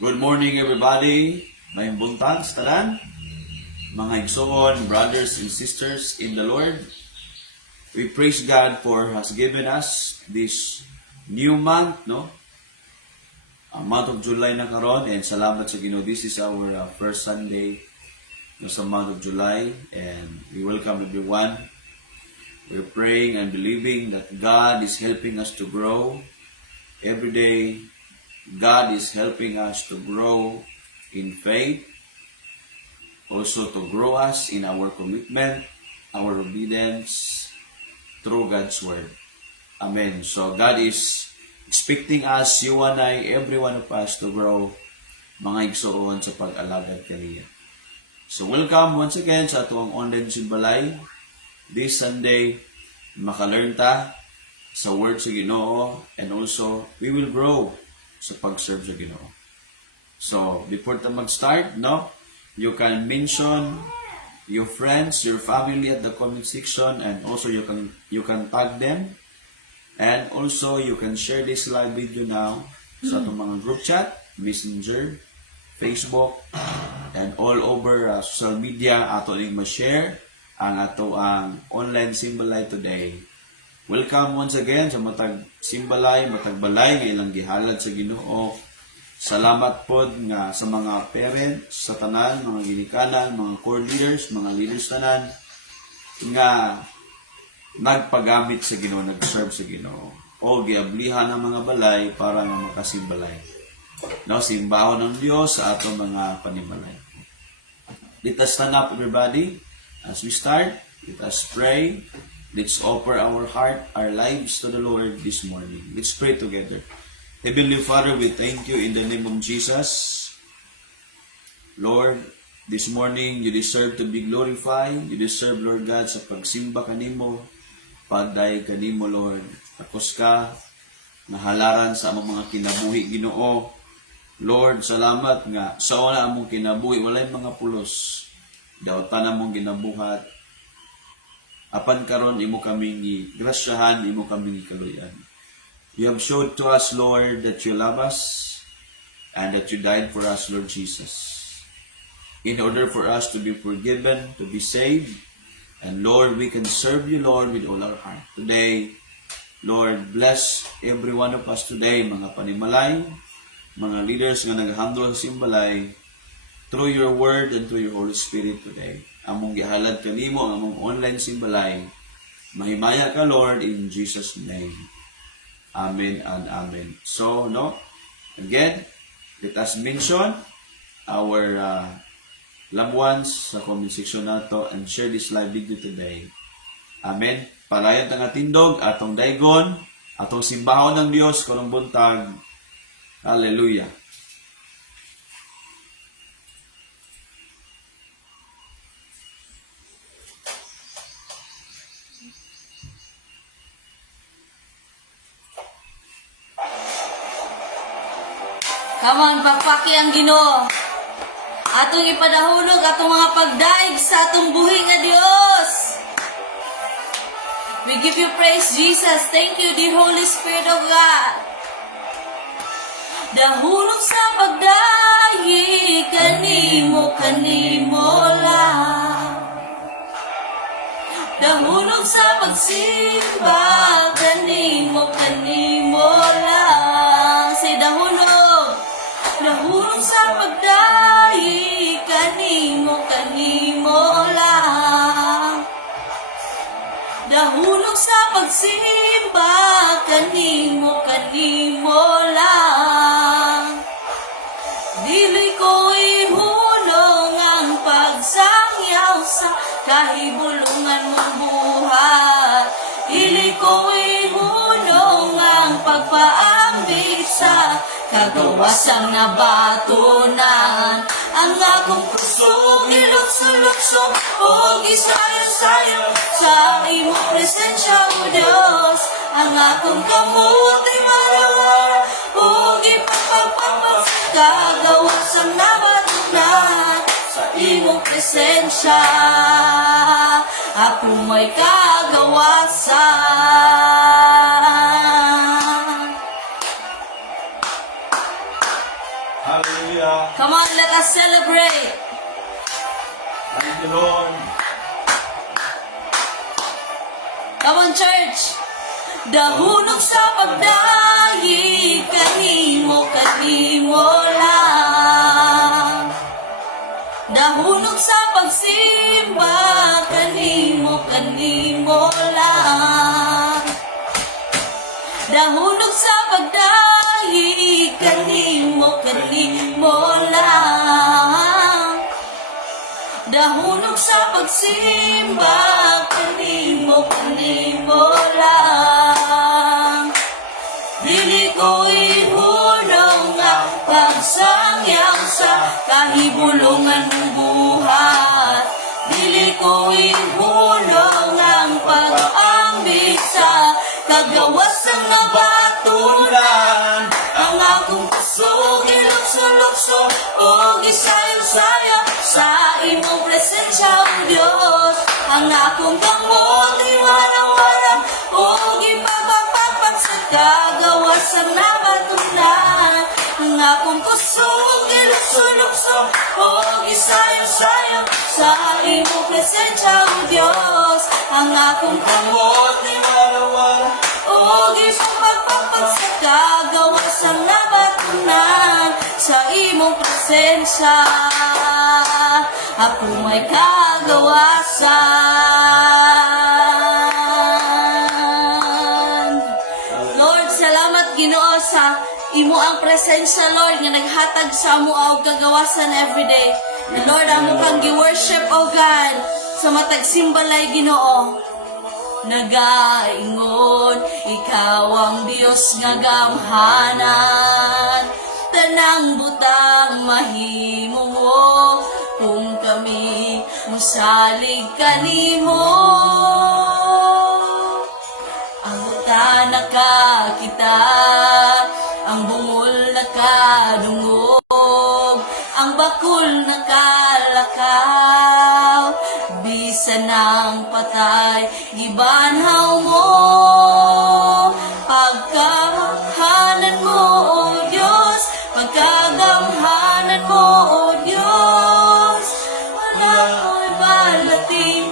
Good morning everybody. Mayong buntag sa tanan, mga igsoon, brothers and sisters in the Lord. We praise God for has given us this new month, no? Ang month of July na karon, and salamat sa Ginoo. This is our first Sunday no, sa month of July, and we welcome everyone. We're praying and believing that God is helping us to grow every day. God is helping us to grow in faith, also to grow us in our commitment, our obedience through God's Word. Amen. So God is expecting us, you and I, every one of us to grow mga igsoon sa pag-alagad kaniya. So welcome once again sa atong online simbalay. This Sunday, makalearn ta sa Word sa Ginoo, and also we will grow sa pag-serve sa Ginoo. So, before ta mag-start, no, you can mention your friends, your family at the comment section, and also you can tag them, and also you can share this live video now sa atong mga group chat, Messenger, Facebook, and all over social media. Ato ning ma-share ang ato ang online simbalay today. Welcome once again sa matag simbalay, matag balay nga ilang gihalad sa Ginoo. Salamat pod nga sa mga parents sa tanan, mga ginikanan, mga core leaders, mga leaders tanan nga nagpagamit sa Ginoo, nag-serve sa Ginoo. O giablihan ang mga balay para nga makasimbalay. No, simbahon ng Dios sa atong mga panimalay. Let us stand up everybody as we start. Let us pray. Let's offer our heart, our lives to the Lord this morning. Let's pray together. Heavenly Father, we thank you in the name of Jesus. Lord, this morning, you deserve to be glorified. You deserve, Lord God, sa pagsimba kanimo, pagday kanimo, Lord. Takos ka, nahalaran sa among mga kinabuhi, Ginoo. Lord, salamat nga sa una among kinabuhi, walay mga pulos. Dawatan among ginabuhat. Apan karon imo kaming grasyahan, imo kaming kaluyan. You have showed to us, Lord, that you love us and that you died for us, Lord Jesus. In order for us to be forgiven, to be saved, and Lord, we can serve you, Lord, with all our heart. Today, Lord, bless every one of us today, mga panimalay, mga leaders nga naghandle sa simbalay, through your word and through your Holy Spirit today. Among gihalad kanimo ang among online simbalay. Mahimaya ka, Lord, in Jesus' name. Amen and amen. So, no, again, let us mention our loved ones sa comment section nato and share this live video today. Amen. Palayan tang atindog, atong daygon, atong simbahon ng Dios karong buntag. Hallelujah. Kamang pagpaki ang Ginoo. Atong ipadahulog atong mga pagdaig sa atong buhi nga Dios. We give you praise, Jesus. Thank you, dear Holy Spirit of God. Dahulog sa pagdaig kanimo lang. Dahulog sa pagsimba kanimo lang. Say dahulog. Dahulog sa pagdaig kanimo lang. Dahulog sa pagsimba kanimo lang. Dili ko ihunong ang pagsangyaw sa kahibulungan mong buhat. Dili ko ihunong ang pagpaambit sa kagawasang nabatunan. Ang akong puso ilukso-lukso o gisayo-sayo sa imong presensya, O Diyos. Ang akong kamot ay malawar o ipagpagpapag kagawasang nabatunan sa imong presensya. Ako may kagawasan. Hallelujah. Come on, let us celebrate. Thank you, Lord. Come on, church. Dahulog sa pagdayi, kanimo lang. Dahulog sa pagsimba, kanimo lang. Dahulog sa pagdayi, kanimo lang. Dahulog sa pagsimba, kanimo lang. Dili ko ihunong nga pagsangyaw sa kahibulungan mong buhat. Dili ko ihunong ang pag-ambit sa kagawas ng nabatulan. Ang akong puso gilukso-lukso o gisayo-sayo sa imong presensya, O Diyos. Ang akong kamot iwarang-warang o gipapapagpag sa kagawas ng nabatulan. Ang akong puso gilukso-lukso o gisayo-sayo sa imong presensya, O Diyos. Ang akong kamot iwarang-warang o gipapapagpag sa kagawas ng nabatulan. Sa imong presensya ako may kagawasan. Lord, salamat Ginoo sa imo ang presensya, Lord, nga naghatag sa amo og kagawasan everyday. And Lord, amo kang gi-worship, O God, sa matag simbalay, Ginoo. Nagaingon, ikaw ang Diyos nga gamhanan. Tanang butang mahimo mo, kung kami musalig kanimo. Ang butana ka kita, ang bungol na kadungog, ang bakul na kalakaw, bisan ng patay, gibanhaw mo. Pagkahanan mo, O Diyos, pagkagamhanan mo, O Diyos. Wala ko'y balating,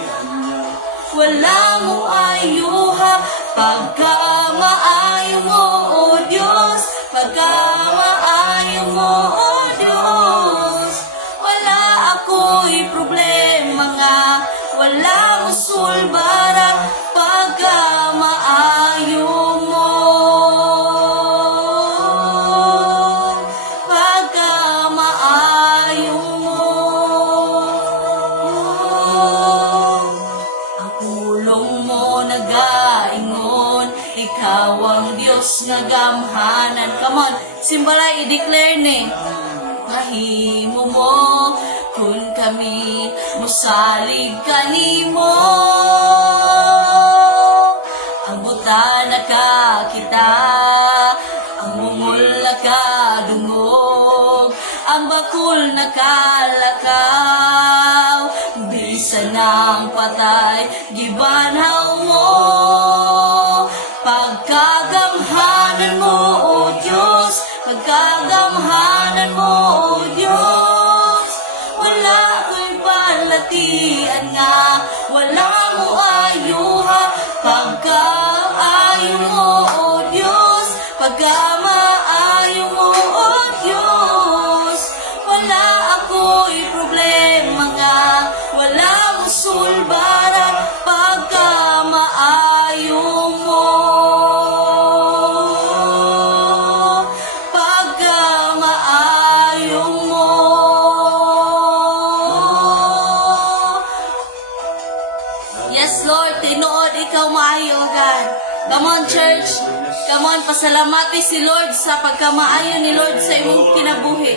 wala mo ayuha, pagkamaayo mo, O Diyos, pagkamaayo mo, O Diyos. Wala ako'y problema nga, wala mo sulbara, pagkamaayo mo. Pagkamaayo mo. Ang pulong mo nagaingon, ikaw ang Diyos nga gamhanan. Come on, simbalay, i-declare ni. Mahimo mo, kung kami musalig kanimo. Ang butana ka kita, ang mungol na kadungog, ang bakul na kalakaw, bisan ng patay, gibanhaw mo. Pagkagamhanan mo, O Diyos, pagkagamhanan mo, O Diyos. Wala ko'y palatian nga, wala mo ayuha, pagkaayo mo, O Diyos, pagkamaayo mo, O Diyos. Wala ako'y problema nga, wala mo sulbara, pagkamaayo mo. Pagkamaayo mo. Yes, Lord, tinuod ikaw maayo, God. Come on, church. Come on, pasalamati si Lord sa pagkamaayo ni Lord sa imong kinabuhi.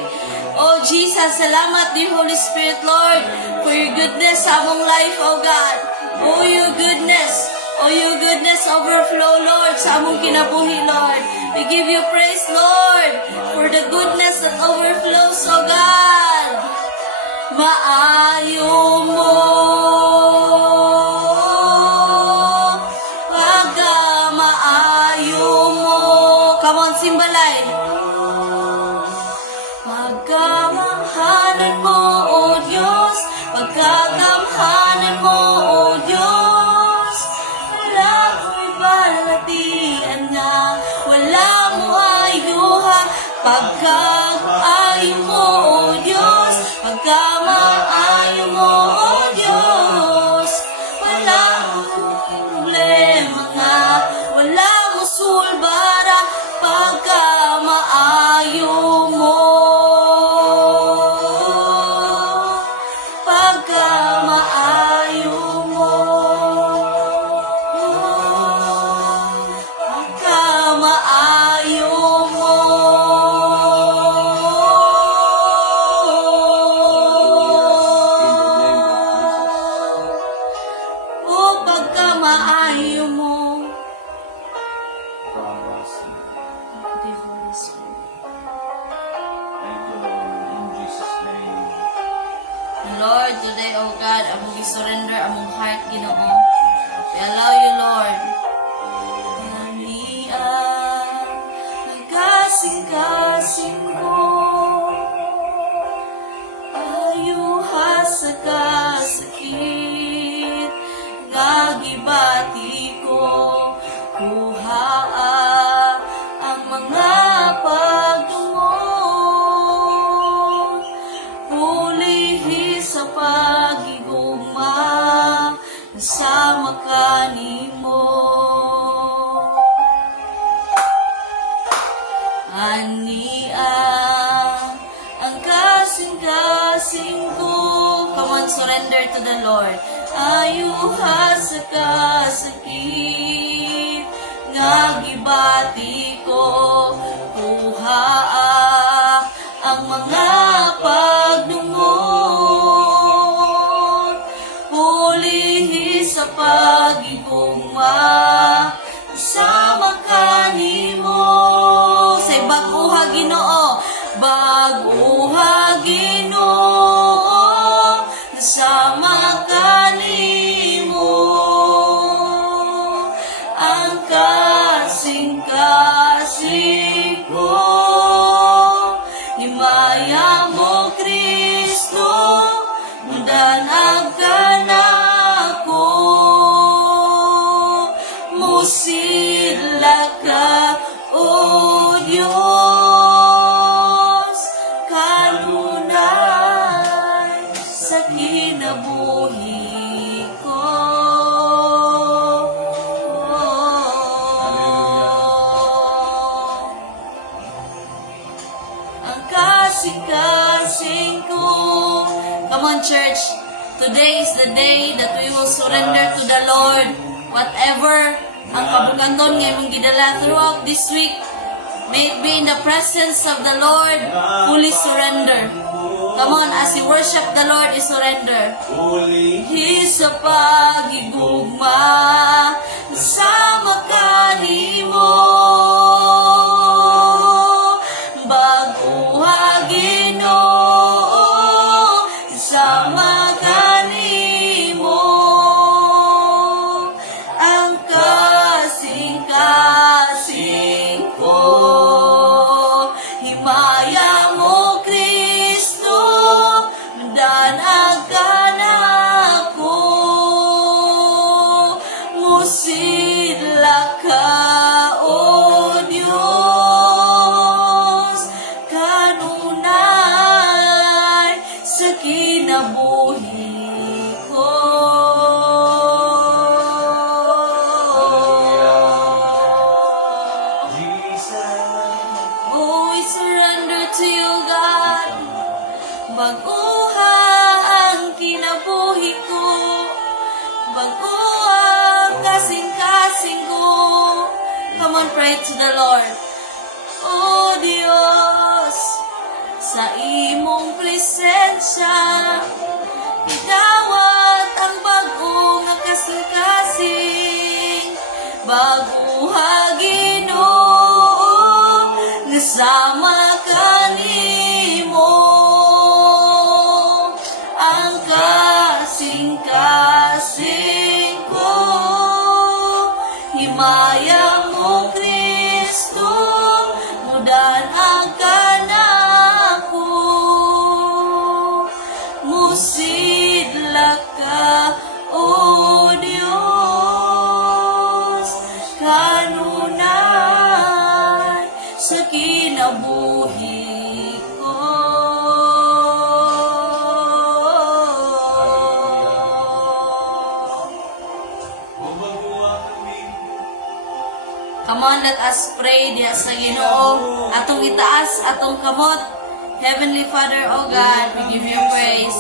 Oh, Jesus, salamat, dear Holy Spirit, Lord, for your goodness sa among life, oh God. Oh, your goodness. Oh, your goodness overflow, Lord, sa among kinabuhi, Lord. We give you praise, Lord, for the goodness that overflows, oh God. Maayo mo. Pagkamaayo mo. Come on, simbalay. Pagkamaayo pagkamaayo mo, O Diyos, pagkamaayo mo, O Diyos, wala akong problema nga, wala mo sulbara, pagkamaayo mo, pagkamaayo mo, pagkamaayo mo. O pagkamaayo mo. Thank you, Holy Spirit. Thank you, Lord, in Jesus' name. Lord, today, O God, among surrender among heart, Ginoo. We allow you, Lord. Ania, nagkasing-kasing ko, ayuha sa kasakit, gagibati ko, kuhaa ang mga pagtungod, pulihi sa pagigugma, sa makanimo. Ania, ang kasing-kasing ko. Come on, surrender to the Lord. Ayuha sa kasakit, ngagibati ko, kuhaa ang mga pagdungod, pulihi sa pagigugma, sa makanimo. Say, baguha Ginoo, baguha Ginoo, sa makanimo, ang kasing-kasing ko, himaya mo Kristo, mudanag ka na ako, musila ka, O Diyos, kanunay sa kinabuhi ko. Ang kasing-kasing ko. Come on, church. Today is the day that we will surrender to the Lord. Whatever ang kabukandon nga imong gidala throughout this week, may it be in the presence of the Lord, fully surrender. Come on, as you worship the Lord, is surrender. Holy, Sa pagigugma, sa makanimo, baguha Ginoo, sa makanimo, ang kasing-kasing ko, himaya mo Kristo, danag ka na ako, musila ka, O Diyos, kanunay sa kinabuhi ko. Jesus. Oh, we surrender to you, God. Baguha ang kinabuhi ko, baguha ang kasing-kasing ko. Come on, pray to the Lord. Oh Diyos, sa imong presensya, idawat ang bago nga kasing-kasing, baguha Ginoo, nga sama kanimo, ang kasing-kasing ko, himaya mo Kristo, mudan ang kanako, musidla ka, O Diyos, kinabuhi ko. Come on, let us pray diya sa Ginoo. Atong itaas, atong kamot. Heavenly Father, O God, we give you praise.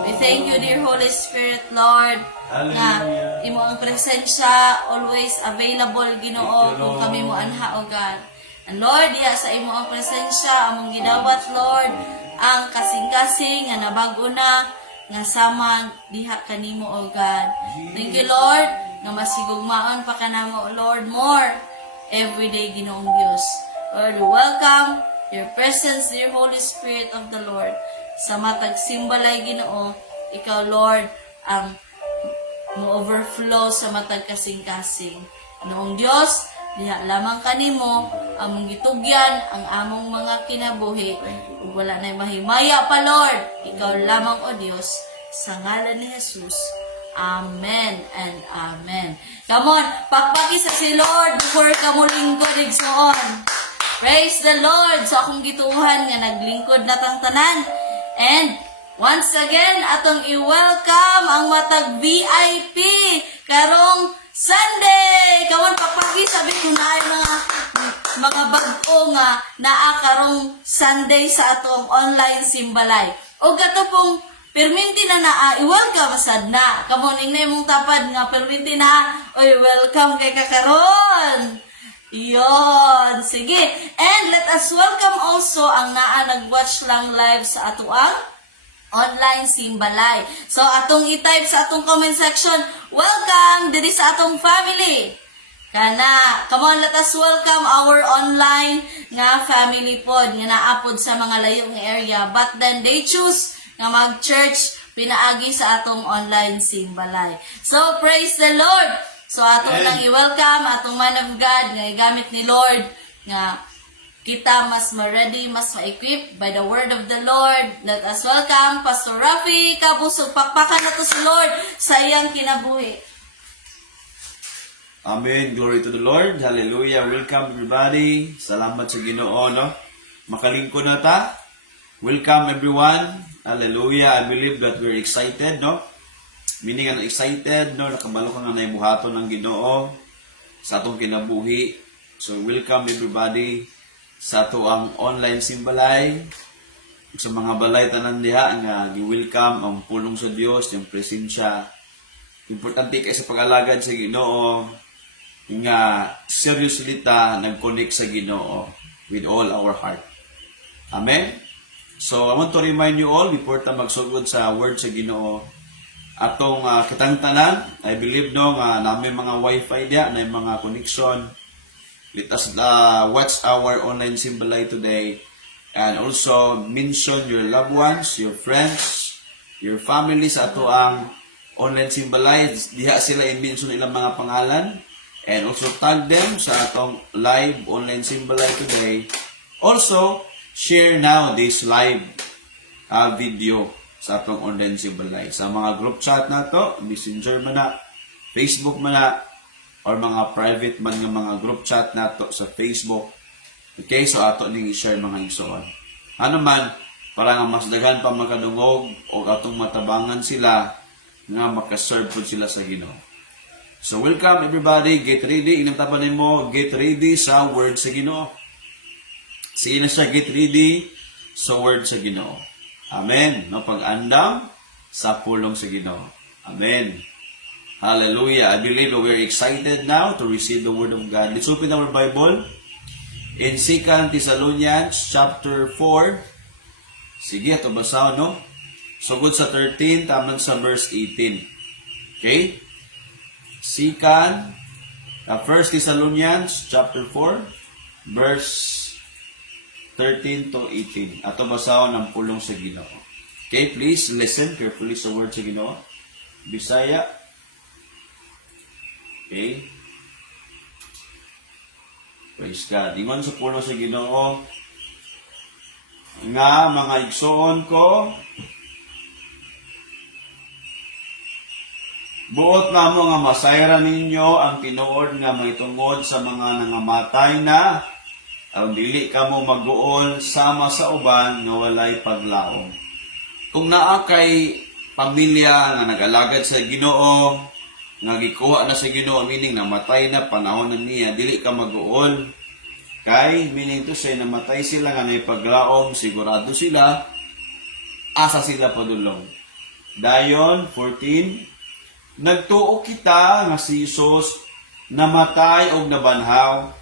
We thank you, dear Holy Spirit, Lord, nga imo ang presensya always available, Ginoo, kung kami mo anha, O God. And Lord, diya sa imo ang presensya, among gidawat, Lord, ang kasing-kasing nga nabago na, nga sama diha kanimo, O God. Thank you, Lord, nga masigugmaon pa kanamo, Lord, more every day, Ginoong Diyos. Lord, welcome your presence, dear Holy Spirit of the Lord. Sa matag simbalay, Ginoo, ikaw, Lord, ang mo-overflow sa matag kasing-kasing. Noong Diyos, diha lamang kanimo, among gitugyan, ang among mga kinabuhi. Ug wala na'y mahimaya pa, Lord. Ikaw lamang, O Diyos, sa ngalan ni Jesus. Amen and amen. Come on, pakpaki sa si Lord before ka mo lingkod, igsoon. Praise the Lord sa akong gituhan nga naglingkod na tang tanan. And once again, atong i-welcome ang matag VIP karong Sunday. Kawan pakpaki sabi ko na ay mga bag-o nga naa karong Sunday sa atong online simbalay. O gato pong perminti na i-welcome sad na. Kamuning na imong tapad nga perminti na. Oy, welcome kay kakaron. Yon, sige. And let us welcome also ang naa nag-watch lang live sa atuang online simbalay. So atong i-type sa atong comment section, welcome diri sa atong family. Kana, come on, let us welcome our online nga family pod nga naapod sa mga layong area. But then they choose nga mag-church pinaagi sa atong online simbalay. So, praise the Lord! So, atong nang i-welcome, atong man of God, nga igamit ni Lord, nga kita mas ma-ready, mas ma-equip by the word of the Lord. Let us welcome Pastor Rafi Kabusog. Pakpakan na to si Lord sa iyang kinabuhi. Amen. Glory to the Lord. Hallelujah. Welcome everybody. Salamat sa Ginoo, no? Makalingkod na ta. Welcome everyone. Hallelujah. I believe that we're excited, no? Meaning ang excited, no? Nakabalo ka nga na ibuhaton ng Ginoo sa atong kinabuhi. So, welcome everybody sa ato ang online simbalay. Sa mga balay tanan diha nga gi-welcome ang pulong sa Dios, yung presensya. Importante kay sa pag-alagad sa Ginoo nga seriously ta nag-connect sa Ginoo with all our heart. Amen. So, I want to remind you all, before ta magsugod sa word sa Ginoo, atong kitang tanan, I believe no, nga namin mga wifi diya, na mga connection. Let us watch our online simbalay today. And also, mention your loved ones, your friends, your family sa ato ang online simbalay. Diha sila i-mention ilang mga pangalan. And also, tag them sa atong live online simbalay today. Also, share now this live video sa atong online simbalay. Sa mga group chat na to, Messenger man na, Facebook man na, or mga private man nga mga group chat na to sa Facebook. Okay, so ato ning i-share mga igsoon. Ano man, para nga mas daghan pa makadungog o atong matabangan sila nga makaserve po sila sa Ginoo. So welcome everybody, get ready. Inamtapanin mo, get ready sa word sa Ginoo. Sige na siya, get ready sa word sa Ginoo. Amen. No, pag-andam sa pulong sa Ginoo. Amen. Hallelujah. I believe we're excited now to receive the word of God. Let's open our Bible in 2 Thessalonians chapter 4. Sige, ito basa, no? Sugod sa 13, tamang sa verse 18. Okay? 1 Thessalonians chapter 4, verse 13 to 18. Ato basa ng pulong sa Ginoo. Okay, please listen carefully sa word sa Ginoo. Bisaya. Okay? Praise God. Ingon sa puno sa Ginoo nga mga igsoon ko, buot na mo nga masayra ninyo ang tinuod nga may tungod sa mga nangamatay na aron dili ka mo mag-uol sama sa uban nga walay paglaom. Kung naa kay pamilya nga nag-alagad sa Ginoo, nga gikuha na sa Ginoo, meaning namatay na panahon na niya, dili ka mag-uol. Kay, meaning to say, namatay sila nga may paglaom, sigurado sila, asa sila padulong. Dayon, 14, nagtuo kita nga si Jesus namatay og nabanhaw.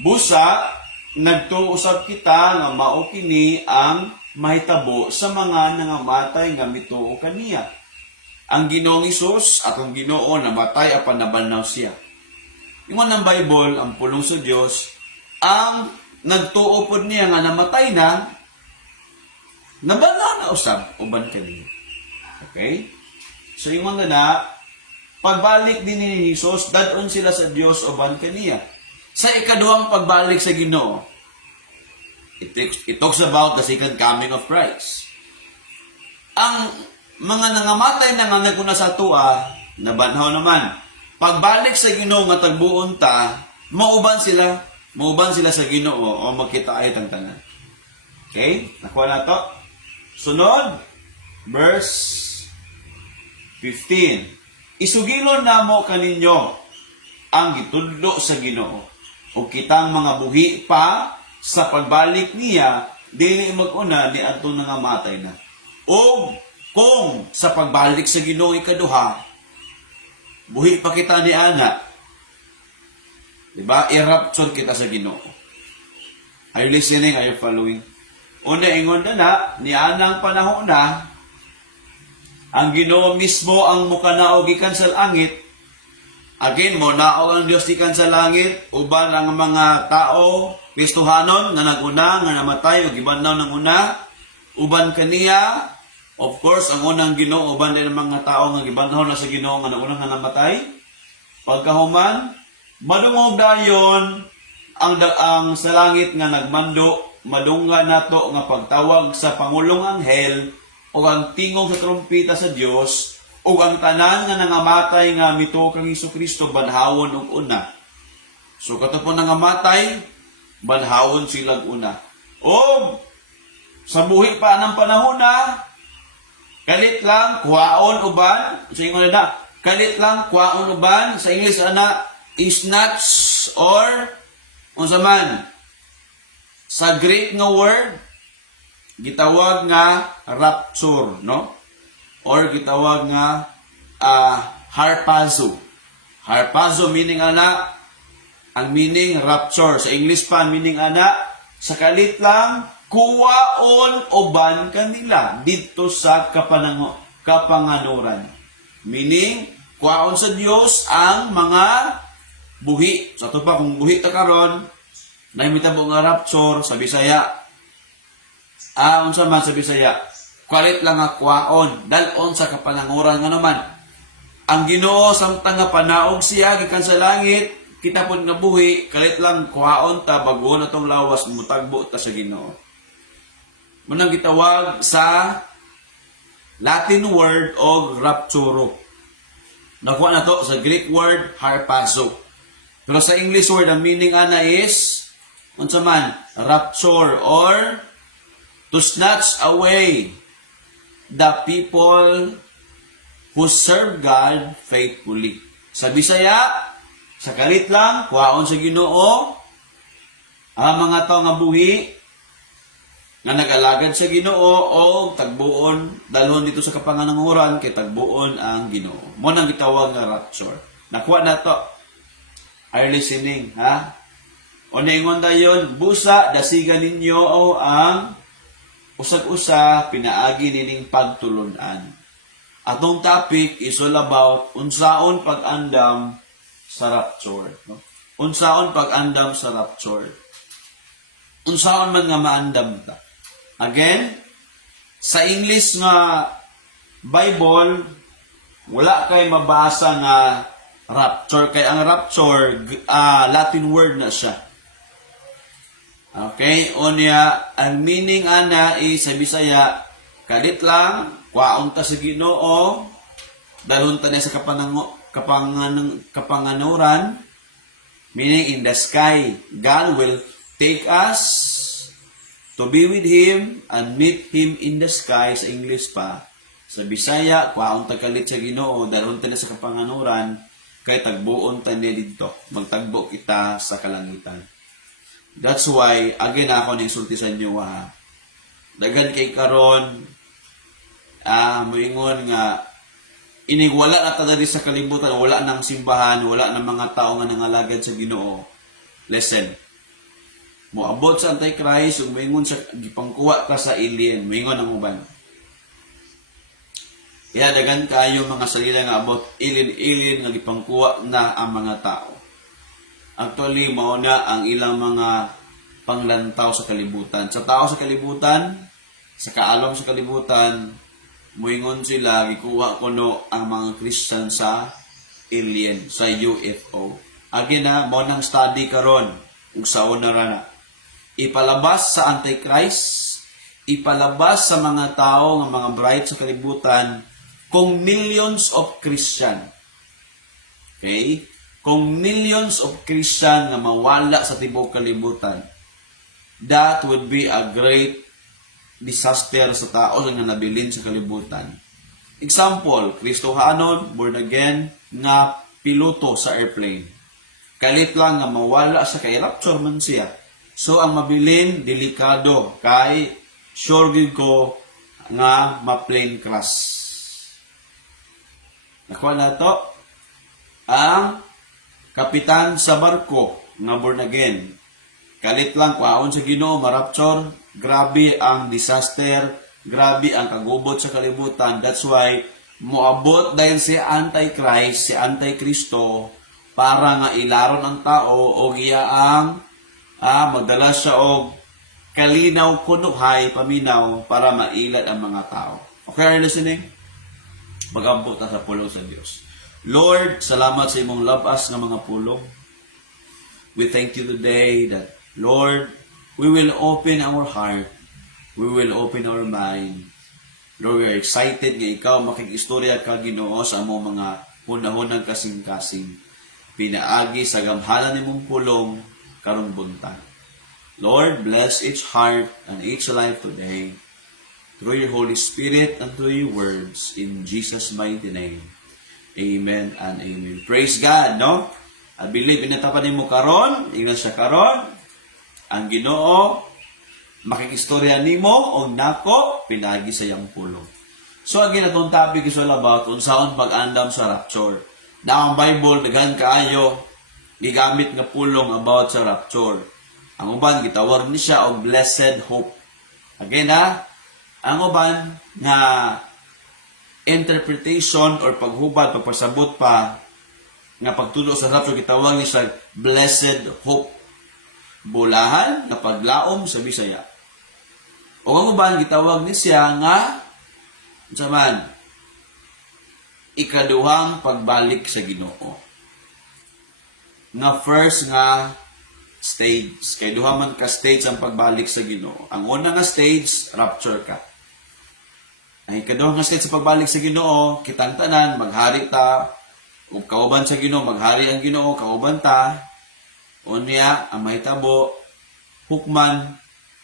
Busa, nagtuusab kita nga mao kini ang mahitabo sa mga nangamatay nga mituo kaniya. Ang Ginoong Hesus at ang Ginoo namatay apan nabanhaw siya. Ingon ng Bible, ang pulong sa Dios, ang nagtuo pod niya nga namatay na, nabanhaw na usab uban kaniya. Okay? So ingon na pagbalik din ni Hesus, dadon sila sa Dios uban kaniya. Sa ikaduhang pagbalik sa Ginoo, it talks about the second coming of Christ. Ang mga nangamatay na nga naguna sa tua, nabanhaw naman. Pagbalik sa Ginoo nga tagbuon ta, mauban sila sa Ginoo o magkita ay tanan. Okay? Nakuha na to. Sunod, verse 15. Isugilon namo kaninyo ang gitudlo sa Ginoo o kitang mga buhi pa sa pagbalik niya, dili mag-una ni adto nangamatay na. O kung sa pagbalik sa Ginoo ikaduha, buhi pa kita ni ana. Diba? I-rapture kita sa Ginoo. Are you listening? Are you following? Una ingon na ni anang panahon na, ang Ginoo mismo ang mukanao gikan sa langit. Again, mo nao ang Dios gikan sa langit, uban ang mga tao Kristohanon nga naguna nga namatay ug gibanhaw nang una, uban kaniya. Of course, ang unang Ginoo uban din ang mga tao nga gibanhaw na sa Ginoo nga nauna nga namatay. Pagkahuman, madungog dayon ang sa langit nga nagmando, madungga nato nga pagtawag sa pangulong anghel o ang tingog sa trumpeta sa Dios o ang tanan nga nangamatay nga mituo kang Hesukristo banhawon og una. So katapon nangamatay, banhawon sila una. O sa buhi pa ng panahon na, kalit lang kuhaon uban, so ingon na, kalit lang kuhaon uban, sa English ana snatch or unsa man. Sa Greek nga word gitawag nga rapture, no? Or gitawag nga harpazo. Harpazo meaning ana, ang meaning rapture. Sa English pa meaning ana, sa kalit lang kuwaon uban kanila dito sa kapanganuran. Meaning kuwaon sa Dios ang mga buhi. So ito pa kung buhi ta karon, nahimita po nga rapture sa Bisaya. Unsa man sa Bisaya? Kalit lang nga kuwaon, dalon sa kapananguran nga naman. Ang Ginoo samtang nga panaog siya gikan sa langit, kita pud nga buhi, kalit lang kuwaon ta bago na tong lawas mutagbo ta sa Ginoo. Munang gitawag sa Latin word og rapturo. Nakuha na to sa Greek word harpazo. Pero sa English word ang meaning ana is unsa man, rapture or to snatch away the people who serve God faithfully. Sa Bisaya, sa kalit lang, kuhaon sa Ginoo, ang mga tao nga buhi, nga nag-alagad sa Ginoo, o tagbuon, dalhon dito sa kapangananguran, kay tagbuon ang Ginoo. Mo nang gitawag nga rapture. Nakuha na to. Are you listening, ha? O naingon dayon, busa, dasigan ninyo o ang usag-usa, pinaagi nining pagtulunan. Atong topic is all about unsaon pag-andam sa rapture. No? Unsaon pag-andam sa rapture. Unsaon man nga maandam ta. Again, sa English nga Bible, wala kay mabasa nga rapture. Kay ang rapture, Latin word na siya. Okay, unya ang meaning ana is sa Bisaya, kalit lang, kwaon ta sa Ginoo, dalhon ta na sa kapanganuran, meaning in the sky, God will take us to be with Him and meet Him in the sky, sa English pa. Sa Bisaya, kwaon tagkalit sa Ginoo, daron ta na sa kapanganuran, kay tagbuon ta niya dito. Magtagbo kita sa kalangitan. That's why, again ako ningsulti sa inyo, dagan kay karon, moingon nga, inigwala na tada sa kalibutan, wala nang simbahan, wala nang mga tao nga nangalagad sa Ginoo. Listen, moabot sa Antichrist, ug moingon sa gipangkuha ka sa alien, moingon ang uban. Kaya dagan kayo mga salila nga about alien nga gipangkuha na ang mga tao. Actually, mao na ang ilang mga panglantaw sa kalibutan. Sa tao sa kalibutan, sa kaalom sa kalibutan, moingon sila, gikuha kuno ang mga Christian sa alien, sa UFO. Again mao nang study karon ug sa una na. Ipalabas sa Antichrist, ipalabas sa mga tao nga mga bright sa kalibutan, kung millions of Christian. Okay? Kung millions of Christian nga mawala sa tibok kalibutan, that would be a great disaster sa tao nga nabilin sa kalibutan. Example, Kristohanon, born again, nga piloto sa airplane. Kalit lang nga mawala sa kay rapture man siya. So, ang mabilin, delikado, kay sure gid ko nga ma-plane crash. Nakuha na to, ang kapitan sa barko nga born again. Kalit lang, kwaon sa Ginoo, marapture, grabe ang disaster, grabe ang kagubot sa kalibutan. That's why, moabot dahil si Antichrist, si Antikristo, para nga ilaron ang tao o giyaang magdala siya og kalinaw kunuhay, paminaw, para mailat ang mga tao. Okay, are you listening? Magambot na sa pulong sa Diyos. Lord, salamat sa imong labas nga mga pulong. We thank you today that, Lord, we will open our heart. We will open our mind. Lord, we are excited nga ikaw makikistorya ka, Ginoo, sa among mga hunahunang kasing-kasing. Pinaagi sa gamhanan ni mong pulong karong buntag. Lord, bless each heart and each life today through your Holy Spirit and through your words in Jesus' mighty name. Amen and amen. Praise God, no? I believe inatapan mo karon, ingnan siya karon, ang Ginoo makikistorya nimo o nako pinagi sa iyang pulong. So again, atong topic is all about kung saan pag-andam sa rapture. Na ang Bible, daghan kaayo, gigamit nga pulong about sa rapture. Ang uban, gitawag ni siya og blessed hope. Again ang uban nga interpretation or paghubad, pagpasabot pa, nga pagtulo sa rapture, gitawag ni siya blessed hope. Bulahan na paglaom sa Bisaya. O ang uban, gitawag ni siya nga saman, ikaduhang pagbalik sa Ginoo. Nga first nga stage. Kay duha man ka stage ang pagbalik sa Ginoo. Ang una nga stage, rapture ka. Ang ikaduhang nga stage sa pagbalik sa Ginoo, kitang tanan, maghari ta, ug kauban sa Ginoo, maghari ang Ginoo, kauban ta, unya, ang mahitabo, hukman,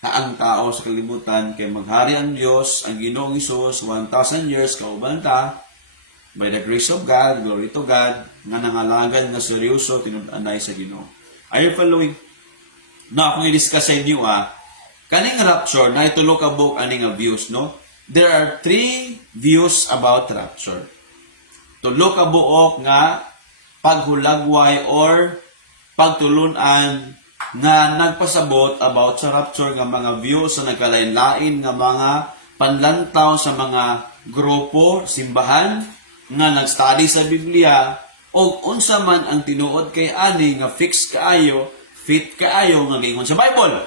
na ang tao sa kalibutan, kay maghari ang Diyos, ang Ginoong Isus, 1,000 years, kauban ta, by the grace of God, glory to God, nga nangalagad nga seryoso, tinud-anay sa Ginoo. Are you following? Na akong i-discuss sa inyo, kaning rapture, na itulo ka book aning views, no? There are 3 views about rapture. Tulo ka buok nga paghulagway or pagtulunan nga nagpasabot about sa rapture nga mga views sa nagkalain-lain nga mga panlantaw sa mga grupo, simbahan, nga nag-study sa Biblia, o unsa man ang tinuod kay ani nga fix kaayo, fit kaayo nga giingon sa Bible.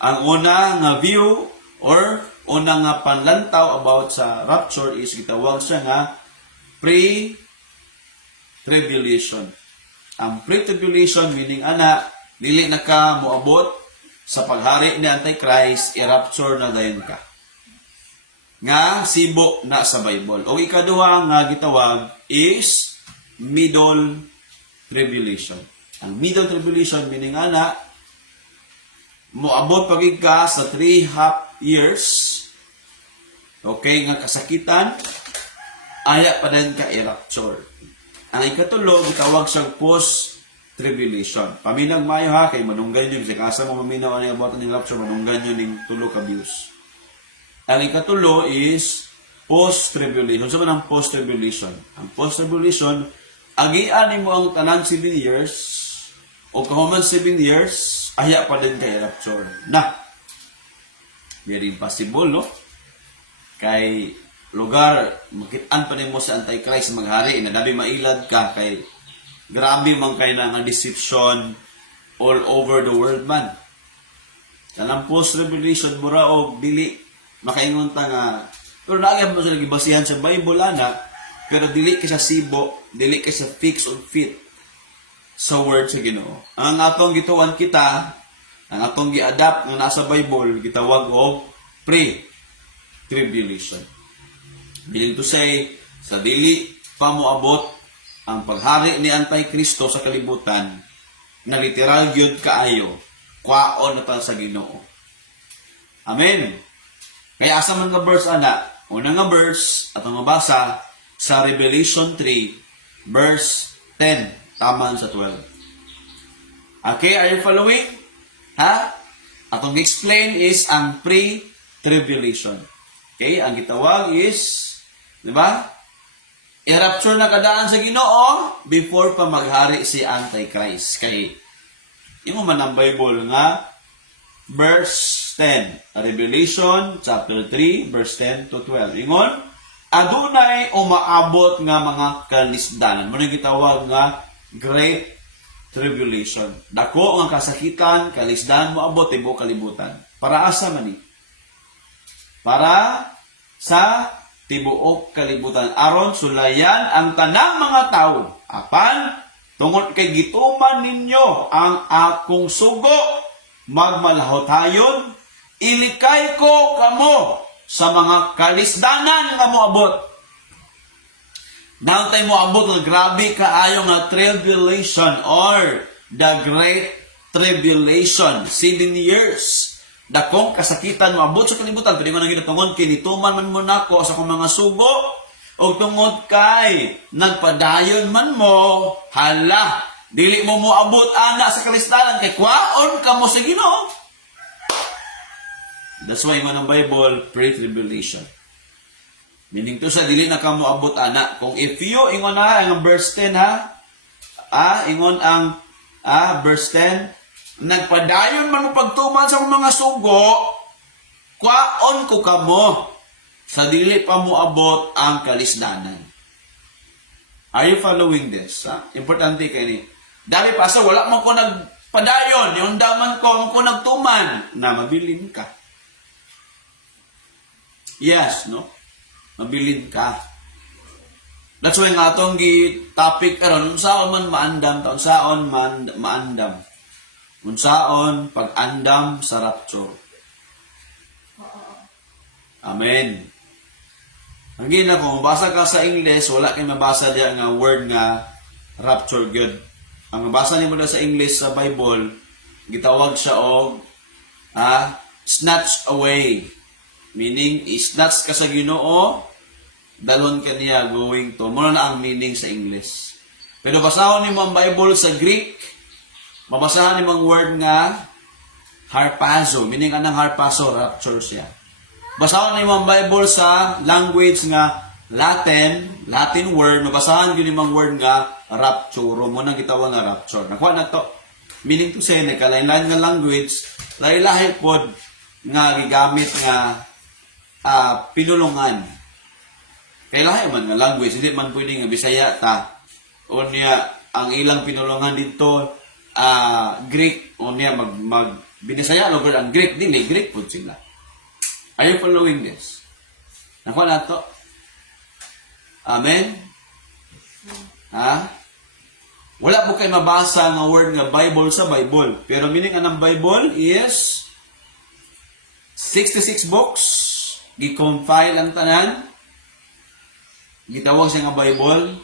Ang una nga view or una nga panlantaw about sa rapture is gitawag siya nga pre-tribulation. Ang pre-tribulation meaning dili na ka moabot sa paghari ni Antichrist, i-rapture na dayon ka. Nga sibo na sa Bible. O ikaduha nga gitawag is middle tribulation. Ang middle tribulation meaning moabot pagig ka sa 3.5 years, okay, nga kasakitan, aya pa din ka i-rapture. Ang ikatulo, gitawag siyang post-tribulation. Paminag mayo ha, kay manunggan yun, kasi kasa mo maminaw ang about ng rapture, manunggan yun ng tulo ka views. Ang ikatulo is post-tribulation. So, ang post-tribulation? Ang post-tribulation, agian mo ang tanan 7 years, o kahuman 7 years, aya pa din ka i-rapture. Na, very impossible, no? Kay lugar, makitaan pa rin mo sa Antichrist maghari, nadabi mailad ka, kay grabe man kayo na nga deception all over the world man. Kanang post-revelation, mura o dili, makaingon ta nga, pero naagam mo sila gibasihan sa Bible, ana, pero dili ka sa sibo, dili ka sa fix or fit sa word sa Ginoo. Ang atong gituan kita, ang atong gi-adapt nga nasa Bible, gitawag og pre-tribulation. Meaning to say, sa dili pa moabot ang paghari ni Antikristo sa kalibutan, na literal gyud kaayo, kwaon na ta sa Ginoo. Amen. Kaya asa man nga verse ana, una nga verse atong mabasa sa Revelation 3 verse 10 taman sa 12. Okay, are you following? Ha? Atong explain is ang pre-tribulation. Okay, ang gitawag is, di ba? I-rapture na kadaan sa Ginoo before pa maghari si Antichrist. Kay imo man ang Bible nga verse 10, Revelation chapter 3 verse 10 to 12. Ingon, adunay umaabot nga mga kalisdanan. Muna gitawag nga Great Tribulation. Dako nga kasakitan, kalisdanan moabot tibuok kalibutan. Para asa man ni? Para sa tibuok kalibutan. Aron sulayan ang tanang mga tao. Apan, tungod kay gituman ninyo ang akong sugo, magmalahotayon, ilikay ko kamo sa mga kalisdanan nga moabot. Nang tayo moabot nga grabe kaayo nga tribulation or the Great Tribulation. 7 years. Dakong kasakitan moabot sa kalibutan. Pwede mo nang ginatungod, kinituman man mo nako sa akong mga sugo, o tungod kay nagpadayon man mo, hala, dili mo moabot ana sa kalisdanan, kay kwaon ka mo sa Ginoo. That's why man ang Bible, pre-tribulation. Meaning to sa dili na ka moabot ana. Kung if you, ingon na, ang verse 10 ha, ingon ang verse 10, nagpadayon man mo pagtuman sa mga sugo, kwaon ko kamo sa dili pa moabot ang kalisdanan. Are you following this? Importante kayo ni. Dali pa sa wala man ko nagpadayon, yung daman ko man ko nagtuman, na mabilin ka. Yes, no? Mabilin ka. That's why nga itong topic karon, unsaon man maandam, unsaon man maandam. Unsaon pag-andam sa rapture. Amen. Ang gina kung mabasa ka sa English, wala kang mabasa diya nga word nga rapture good. Ang mabasa nimo na sa English sa Bible, gitawag siya og snatch away. Meaning, snatch ka sa Ginoo, dalhon ka niya going to. Muna na ang meaning sa English. Pero basahon nimo ang Bible sa Greek, mabasahan nimo ang word nga harpazo. Meaning anang harpazo, rapture siya. Basahon nimo ang Bible sa language nga Latin word, mabasahan gyud nimo ang word nga rapture. Mo nang gitawag nga rapture. Nakuha na to. Meaning to say, nagkalain-lain nga language, lahi-lahi pod nga gigamit nga pinulungan. Kaya lahi man nga language, hindi man pwede nga Bisaya ta. O niya, ang ilang pinulungan dito, Greek, o niya binisaya lugar ang Greek, dili, Greek po sila. Are you following this? Nakuha na to? Amen? Wala po kayo mabasa ng word nga Bible sa Bible. Pero meaning anang Bible is 66 books. Gi-compile ang tanan. Gitawag siya nga Bible.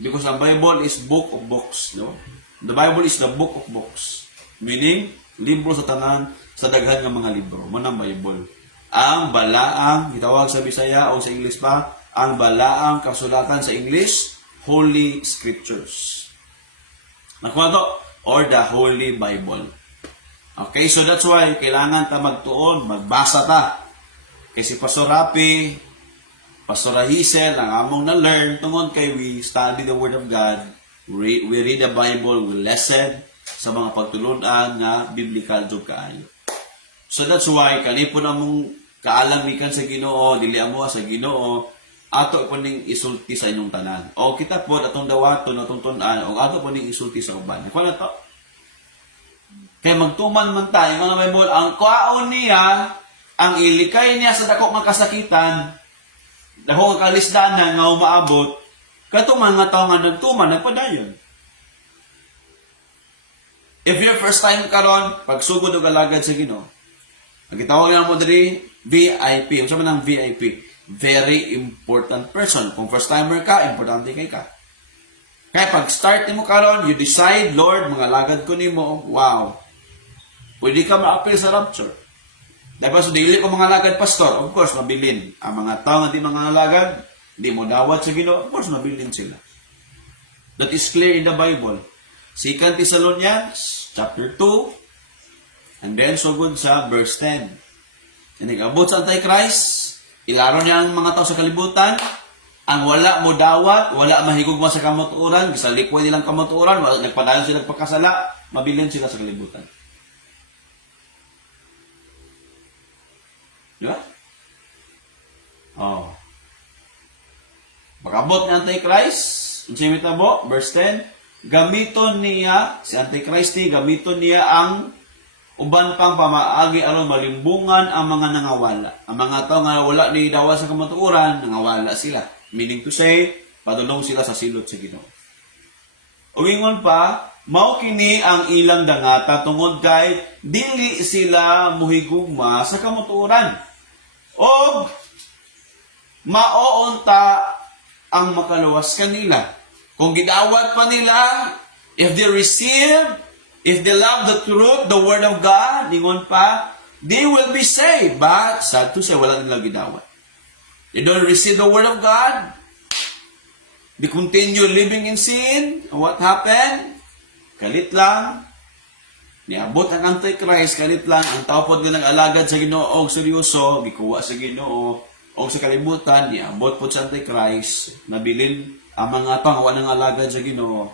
Because ang Bible is book of books. No? The Bible is the book of books. Meaning, libro sa tanan sa daghan nga mga libro mo ng Bible. Ang balaang gitawag sa Bisaya o sa English pa, ang balaang kasulatan sa English, Holy Scriptures. Nakuha to, or the Holy Bible. Okay, so that's why kailangan ta magtuon, magbasa ta. Kasi Pastor Rapi, Pastor Hazel, ang among na-learn tungod kay we study the Word of God, we read the Bible, we listen sa mga pagtulunan nga biblical jud kaayo. So that's why kanipon among kaalamikan sa Ginoo, dili amo sa Ginoo, ato po ning isulti sa inyong tanan. O kita po atong dawaton atong tun-an o ato po ning isulti sa uban. Kuno to. Kay magtuman man tayo mga Bible, ang kwaon niya, ang ilikay niya sa dako mga kasakitan, dako nga kalisdanan nga umaabot, katong mga tao nga nagtuman nagpadayon. If your first time karon pagsugod og alagad sa Ginoo, ang gitawag lang mo diri VIP. Unsa man ang VIP? Very important person. Kung first timer ka, importante kay ka. Kaya pag start nimo karon, you decide, Lord, mga lagad ko nimo, wow. Pwede ka ma-appeal sa rapture. Dapat so dili ko mga lagad pastor, of course mabilin. Ang mga tao nga di mga lagad, di mo dawat sa Ginoo, of course mabilin sila. That is clear in the Bible. 2 Thessalonians chapter 2 and then sugod sa verse 10. And nag-abot sa Antichrist, ilaro niya ang mga tao sa kalibutan, ang wala mo dawat, wala mahigugma sa kamatuoran, gisalikwa nilang kamatuoran, wala nagpadayon sila pagkasala, mabilin sila sa kalibutan. Di ba? Oh. Pag-abot ng Antichrist, unsimit na po, verse 10, gamiton niya, si Antichrist gamiton niya ang uban pang pamaagi aron malimbungan ang mga nangawala. Ang mga tao nga wala ni dawa sa kamatuoran, nangawala sila. Meaning to say, padulong sila sa silot sa Ginoo. Uwingon pa, mao kini ang ilang dangata tungod kay dili sila muhigugma sa kamatuoran. O maoonta ang makaluwas kanila. Kung gidawat pa nila, if they receive, if they love the truth, the Word of God, ningon pa, they will be saved. But, sad to say, wala nilang gidawat. They don't receive the Word of God. They continue living in sin. And what happened? Kalit lang. Niabot ang Antichrist, kalit lang. Ang tao po nilang alagad sa Ginoo og seryoso, gikuha sa Ginoo o sa kalibutan, niabot po sa Antichrist, nabilin ang mga tao nga walang alagad sa Ginoo.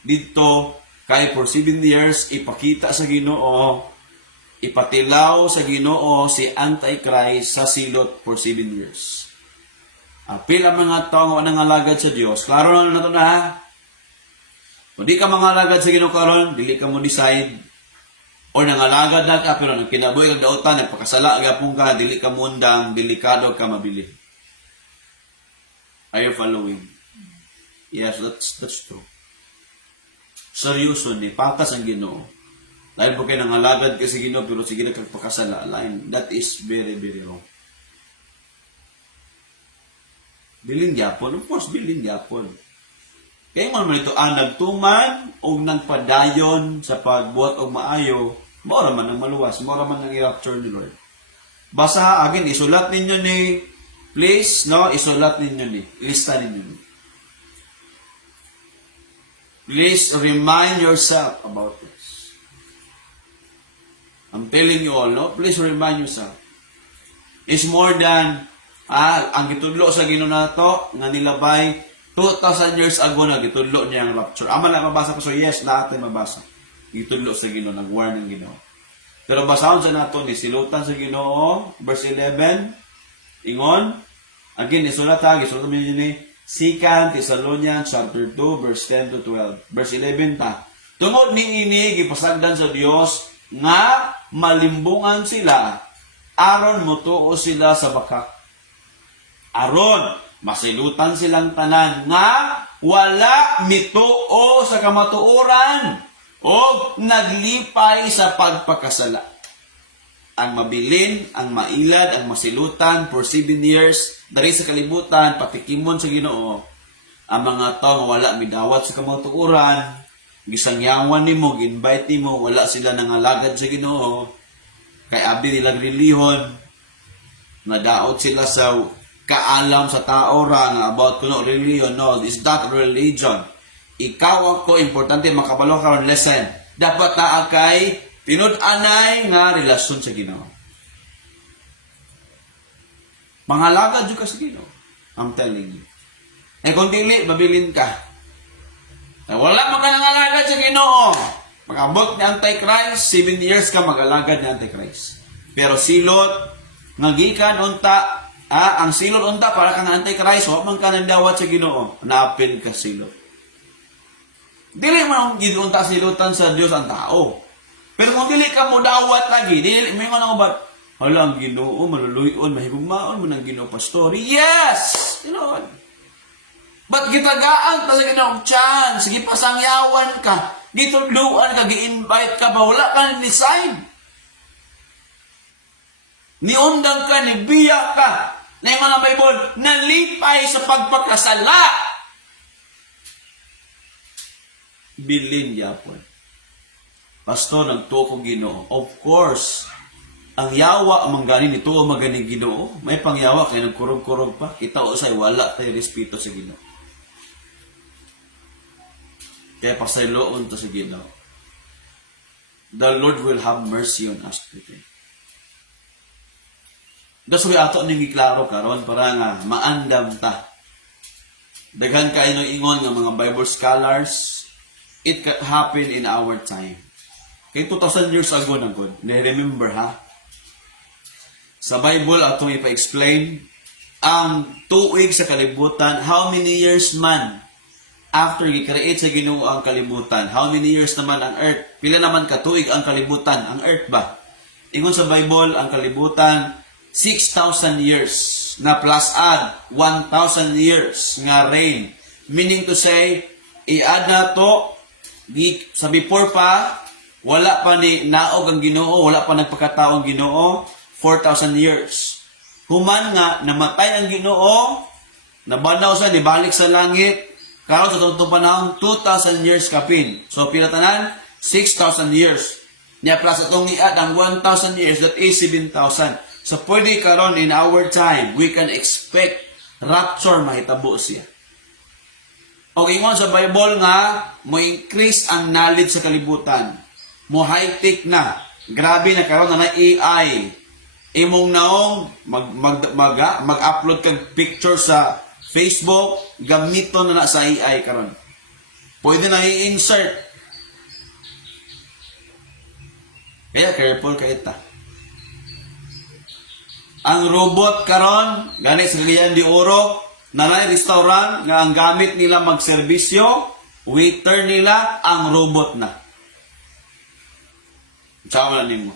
Dito, kay for 7 years, ipakita sa Ginoo, ipatilaw sa Ginoo si Antichrist sa silot for 7 years. Apil ang mga tao nga walang alagad sa Dios. Klaro na nato na ha? Kung di ka mga alagad sa Ginoo karon, dili ka mo decide. O nangalagad na ka, pero nang kinabuhi kang dautan, nagpakasala agapong ka, dili ka mundang, delikado ka mabili. Are you following? Yes, that's true. Seryoso ni, patas ang Ginoo. Dahil po kayo nangalagad ka sa Ginoo, pero sige na kagpakasala. That is very, very wrong. Bilin gyapon, of course, bilin gyapon. Kaya man ito, nagtuman o nagpadayon sa pagbuhat o maayo, mora man ang maluwas, mora man ang i-rapture ni Lord. Basta, again, isulat ninyo ni, please, no, isulat ninyo ni, lista ninyo ni. Please remind yourself about this. I'm telling you all, no, please remind yourself. It's more than, ang gitudlo sa Ginoo nato nga nilabay 2,000 years ago na gitudlo niya ang rapture. Ama na mabasa ko, so yes, lahat ay mabasa. Gitudlo sa Ginoo, nag-warn ng Ginoo. Pero basahon sa nato ni silutan sa Ginoo, verse 11, ingon, again, isulat mo ni 2 Thessalonians chapter 2, verse 10 to 12. Verse 11 ta. Tungod ni ini, gipasagdan sa Dios nga malimbungan sila, aron motuo sila sa bakak. Aron, masilutan silang tanan nga wala mituo sa kamatuoran o naglipay sa pagpakasala. Ang mabilin, ang mailad, ang masilutan for 7 years dari sa kalibutan, patikimon sa Ginoo. Ang mga tao nga wala midawat sa kamatuoran, gisangyawan nimo, gi-invite nimo, wala sila nangalagad sa Ginoo. kay abdi nilang relihon, nadaot sila sa kaalam sa tao ra nga about kuno religion. No, it's not a religion. Ikaw ako, importante makabalo ka ng lesson. Dapat naa kay tinud-anay nga relasyon sa Ginoo. Mangalagad jud ka sa Ginoo. I'm telling you. Eh kung dili, mabilin ka. Eh, wala man ka nangalagad sa Ginoo. Mag-abot ni Antichrist, 7 years ka mag-alagad ni Antichrist. Pero silot, ngagikan unta, ang silot unta para kang Antichrist, huwag man ka nandawat sa Ginoo. Naapil ka silot. Dili man ang ginunta silutan sa Diyos ang tao. Pero kung dili ka mo dawat lagi, dili, may mga nakubat, hala, ang Ginoo, maluluyon, mahigugmaon mo ng Ginoo pastori. Yes! Ginoon. Ba't gitagaan ta sa Ginoong tiyan? Sige, pasangyawan ka. Gituluan ka, gi-invite ka ba? Wala ka ni-decide. Niundang ka, nibiya ka. Na yung mga Bible, nalipay sa pagpagkasala. Bilin yapon. Pastor, nagtuo ko Ginoo. Of course, ang yawa amang ganin ito o maganing Ginoo. May pangyawa kaya nagkurog-kurog pa. Kita o say wala tayo respeto sa Ginoo. Kaya pasayloon to sa Ginoo. The Lord will have mercy on us today. That's why ato ning giklaro karon para nga maandam ta. Daghan kayo ingon nga mga Bible scholars, it can happen in our time. Kay 2,000 years ago na good. Remember ha? Sa Bible atong ipa-explain ang tuig sa kalibutan, how many years man after gi-create sa Ginoo ang kalibutan, how many years naman ang earth? Pila naman ka tuig ang kalibutan, ang earth ba? Ingon sa Bible ang kalibutan 6,000 years na plus add 1,000 years nga reign. Meaning to say, i-add na to sa before pa, wala pa ni naog ang Ginoo, wala pa nagpakatao ang Ginoo, 4,000 years. Human nga, namatay ang Ginoo, nabanaw sa, nibalik sa langit, karon sa tutong panahon, 2,000 years kapin. So, pilatanan, 6,000 years. Niya plus itong i-add ang 1,000 years, that is 7,000. So, pwede karon in our time, we can expect rapture mahitabo siya. O ingon sa Bible nga, mo increase ang knowledge sa kalibutan. Mo high-tech na. Grabe na karon na AI. Imong naong mag-upload kag picture sa Facebook, gamiton na sa AI karon. Pwede na i-insert. Kaya careful kayo ta. Ang robot karon, gani sa Cagayan de Oro, nanay restaurant nga ang gamit nila magserbisyo, waiter nila ang robot na. Sama na nimo.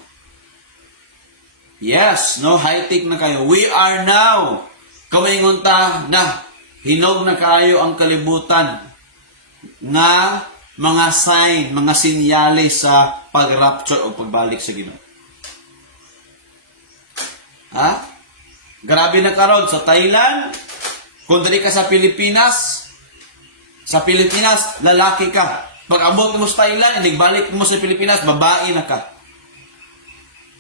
Yes, no high-tech na kayo. We are now kamaingon ta na hinog na kayo ang kalibutan nga mga sign, mga sinyales sa pag-rapture o pagbalik sa Ginoo. Ha? Grabe na karon sa Thailand. Kung dali ka sa Pilipinas, lalaki ka. Pag abot mo sa Thailand, balik mo sa Pilipinas, babae na ka.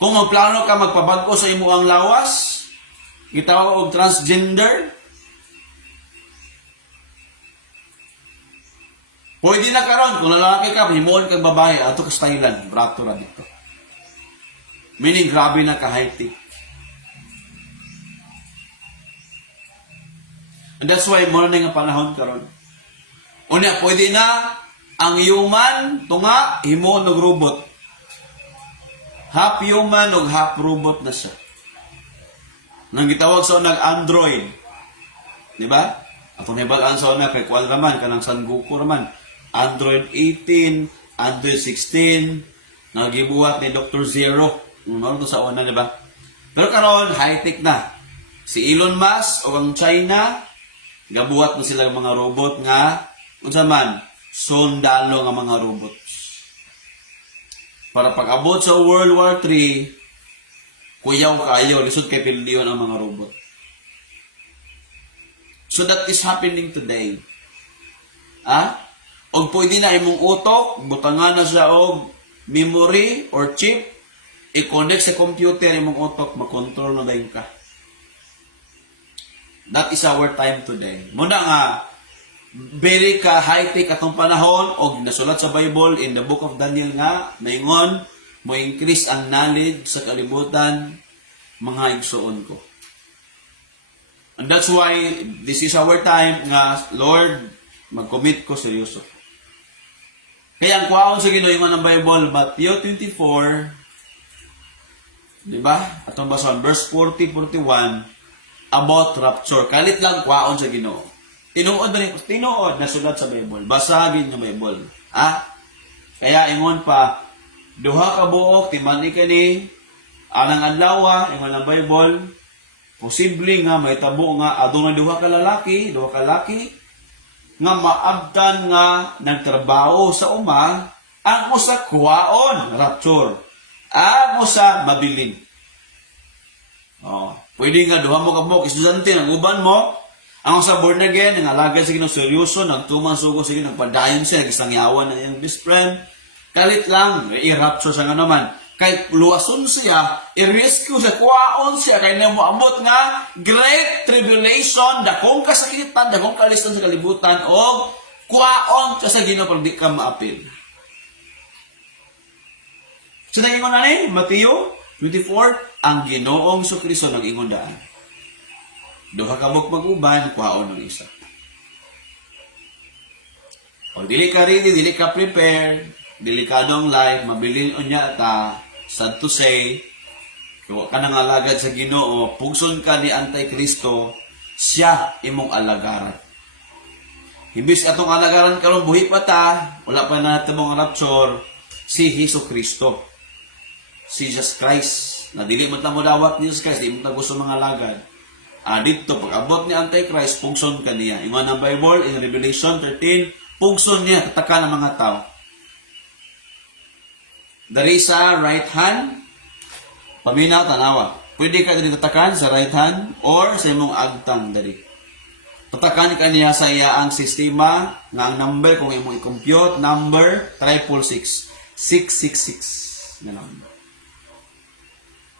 Kung magplano ka magpabago sa imo ang lawas, gitawag og transgender, pwede na karon kung lalaki ka, himuon kang babae, ato ka sa Thailand, brato ra dito. Meaning, grabe na ka high-tech. And that's why, muna na nga panahon karon. Una, pwede na ang human, tunga, himuon og robot. Half human o half robot na siya. Nang gitawag sa unang Android. Di ba? Atong hibalaan sa unang kay Kual raman, kanang San Goku raman. Android 18, Android 16, nagibuhat ni Dr. Zero. Ano sa una, di ba? Pero karon high-tech na. Si Elon Musk o ang China, gabuhat na sila mga robot nga, unsa man, sundalo nga mga robot. Para pag-abot sa World War III, kuyaw kayo, lisod kay pildiyon ang mga robot. So that is happening today. O pwede na imong utok, butangan na siya og memory or chip, i-connect sa computer imong utok, makontrol na dayon ka. That is our time today. Muna nga, very ka high-tech atong panahon o nasulat sa Bible in the book of Daniel nga, maingon, mo increase ang knowledge sa kalibutan, mga igsuon ko. And that's why this is our time nga, Lord, mag-commit ko seryoso. Kaya ang kuwaon sa Ginoo yung ng Bible, Matthew 24, di ba? Atong basahan, verse 40-41, about rapture. Kalit lang kuwaon sa Ginoo. Tinuod ba niyo? Tinuod na sulat sa Bible. Basagin ng Bible. Kaya ingon pa, duha ka buok, timani ka ni, anang adlaw, ingon ang Bible, posible nga may tabo nga, adunay duha ka laki, nga maabtan nga nagtrabaho sa uma, ang usa kuwaon, rapture. Ang usa mabilin. Pwede nga duha mo ka buok, estudyante, ang uban mo, ang sa born again, ang alagad sige ng seryoso, nagtuman sugo sige, nagpadayon siya, nagistangyawan na yung best friend. Kalit lang, i-rapture siya nga naman. Kahit luwason siya, i-rescue siya, kuwaon siya, kaya na moabot nga, great tribulation, dakong kasakitan, dakong kalistan sa kalibutan, o kuwaon siya sa Ginoo pag di ka maapil. So, nag-ingon na ni, Matthew 24, ang Ginoong Jesucristo nag-ingon daan. Duha ka buk mag-uban, kuhaon ng isa. Pag dili ka ready, dili ka prepared, delikadong life, mabilin unya ta, sad to say, kung ka nang alagad sa Ginoo, pugson ka ni Antikristo, siya imong alagaran. Hibis atong alagaran karon buhi pa ta, wala pa na tabong rapture, si Jesucristo. Si Jesus Christ, na dili mo ta mo dawat ni Jesus Christ, di mo ta gusto mga alagad. Dito, pag abot ni Antichrist, pugson ka niya. Ingon ang Bible, in Revelation 13, pugson niya, tataka ng mga tao. Dari sa right hand, paminaw, tanawa. Pwede ka din tatakan sa right hand or sa imong agtang dari. Tatakan ka niya sa iyaang sistema nga ang number, kung imong i-compute, number 666. 666 na number.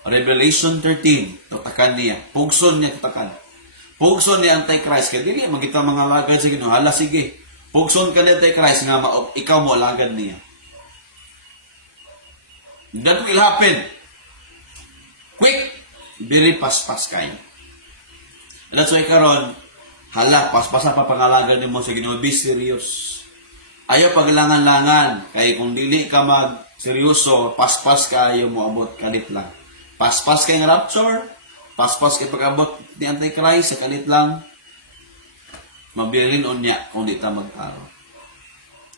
Revelation 13, tatakan niya. Pugson niya, tatakan. Pugson ni Antichrist. Kaya dili, magita mga lagad sa Ginoo. Hala, sige. Pugson ka ni Antichrist nga ikaw mo lagad niya. That will happen. Quick. Very paspas kayo. That's why karon, hala, paspasa pa pangalagad ni mo sa Ginoo. Be serious. Ayaw paglangan-langan. Kaya kung dili ka mag-seryoso, paspas ka, ayaw mo abot, kalit lang. Paspas kay rapture, paspas kay pag-abot ni Antichrist, sa kalit lang, mabilin unya kung di ta magtaro.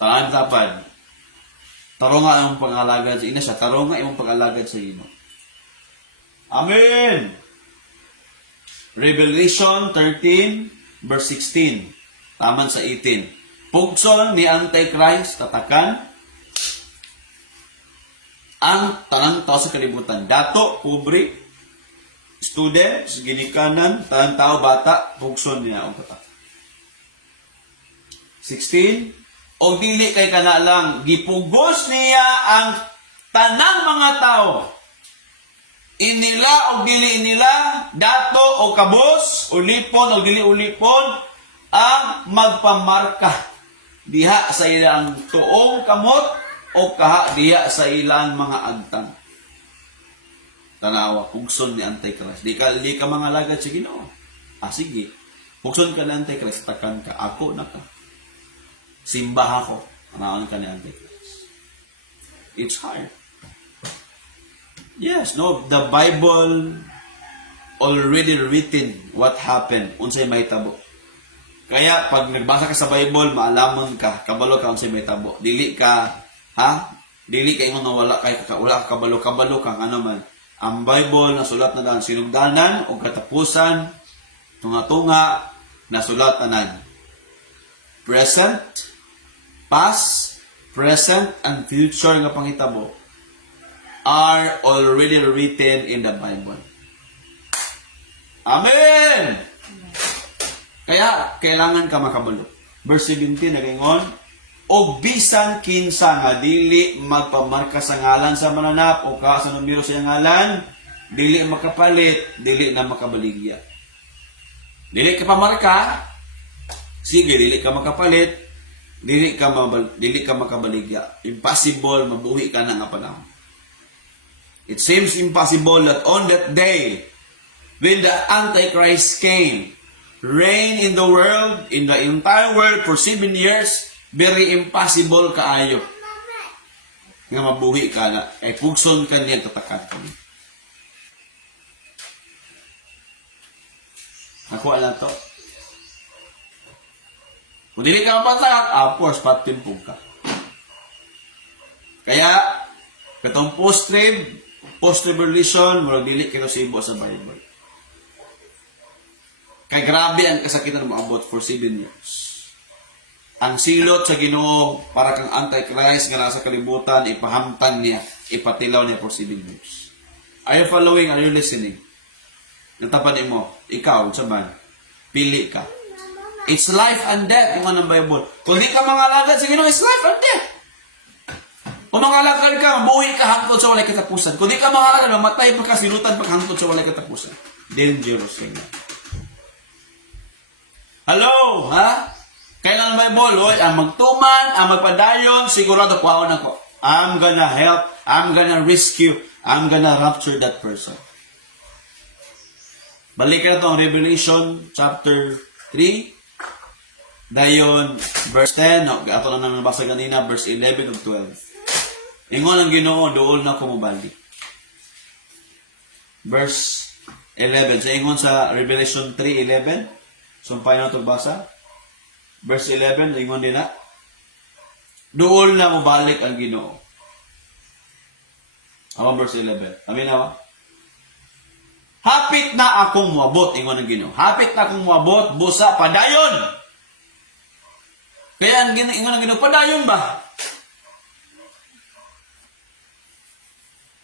Talaan tapad, taro nga ang pag-alagad sa ina siya, taro nga yung pag-alagad sa ino. Amen! Revelation 13, verse 16, taman sa 18. Pugson ni Antichrist, tatakan, ang tanang tao sa kalibutan. Dato, pobre, students, ginikanan, tanang tao, bata, pugson niya ang tatak. 16, o dili kay kana lang, gipugos niya ang tanang mga tao. Inila o dili inila, dato o kabos, ulipon o dili ulipon, ang magpamarka diha sa ilang tuong kamot, o kaha diya sa ilang mga agtang. Tanawa, pugson ni Antichrist. Di ka mga lagad sa Ginoo. Sige. Pugson ka ni Antichrist, takan ka. Ako na ka. Simba ako. Tanawan ka ni Antichrist. It's hard. Yes, no, the Bible already written what happened. Unsay may tabo. Kaya, pag nagbasa ka sa Bible, maalamon ka, kabalo ka unsay may tabo. Dili ka dili kay mo wala ka kabalo ka ano man. Ang Bible nasulat na daan sinugdanan o katapusan tunga-tunga nasulat na present, past, present and future nga panghitabo are already written in the Bible. Amen. Kaya kailangan ka makabalo. Verse 17 nag-ingon, o bisan kinsa nga dili magpamarka sa ngalan sa mananap o ka sa numero sa iyang ngalan, dili makapalit, dili na makabaligya. Dili ka pamarka, sige, dili ka makapalit, dili ka makabaligya. Impossible, mabuhi ka na nga panahon. It seems impossible that on that day, when the Antichrist came, reign in the world, in the entire world for 7 years, very impossible kaayo. Nga mabuhi ka na, ay pugson ka niya tatakan ka niya. Ako alam to. Kung dili ka mapatak, of course, patimpog ka. Kaya, katong post-tribulation, murag dili kayo sibo sa Bible. Kay grabe ang kasakitan mo abot for 7 years. Ang silot sa Ginoo para kang Antichrist nga nasa kalibutan, ipahamtan niya, ipatilaw niya for 7 years. Are you following? Are you listening? Natapan mo, ikaw, saban, pili ka. It's life and death, yung anong Bible. Kung di ka mangalagad sa Ginoo, it's life and death. Kung mangalagad ka, mabuhi ka hangtod sa walay katapusan. Kung di ka mangalagad, mamatay pa ka, silutan pa hangtod sa walay katapusan. Dangerous thing. Hello, ha? Kailan ang Bible, Lord, ang magtuman, ang magpadayon, sigurado kuhaon ako. I'm gonna help, I'm gonna rescue, I'm gonna rapture that person. Balikan na ito ang Revelation chapter 3. Dayon, verse 10. Ato na nang nabasa kanina, verse 11 of 12. Ingon ang Ginoo, dool na ko mobalik. Verse 11. So, ingon sa Revelation 3:11. Sumpay na ito basa. Verse 11, ingon din na. Dool na mobalik ang Ginoo. Ang verse 11. Amin na ba? Hapit na akong muabot, ingon ang Ginoo. Hapit na akong muabot, busa, padayon. Kaya ang ingon ang Ginoo, padayon ba?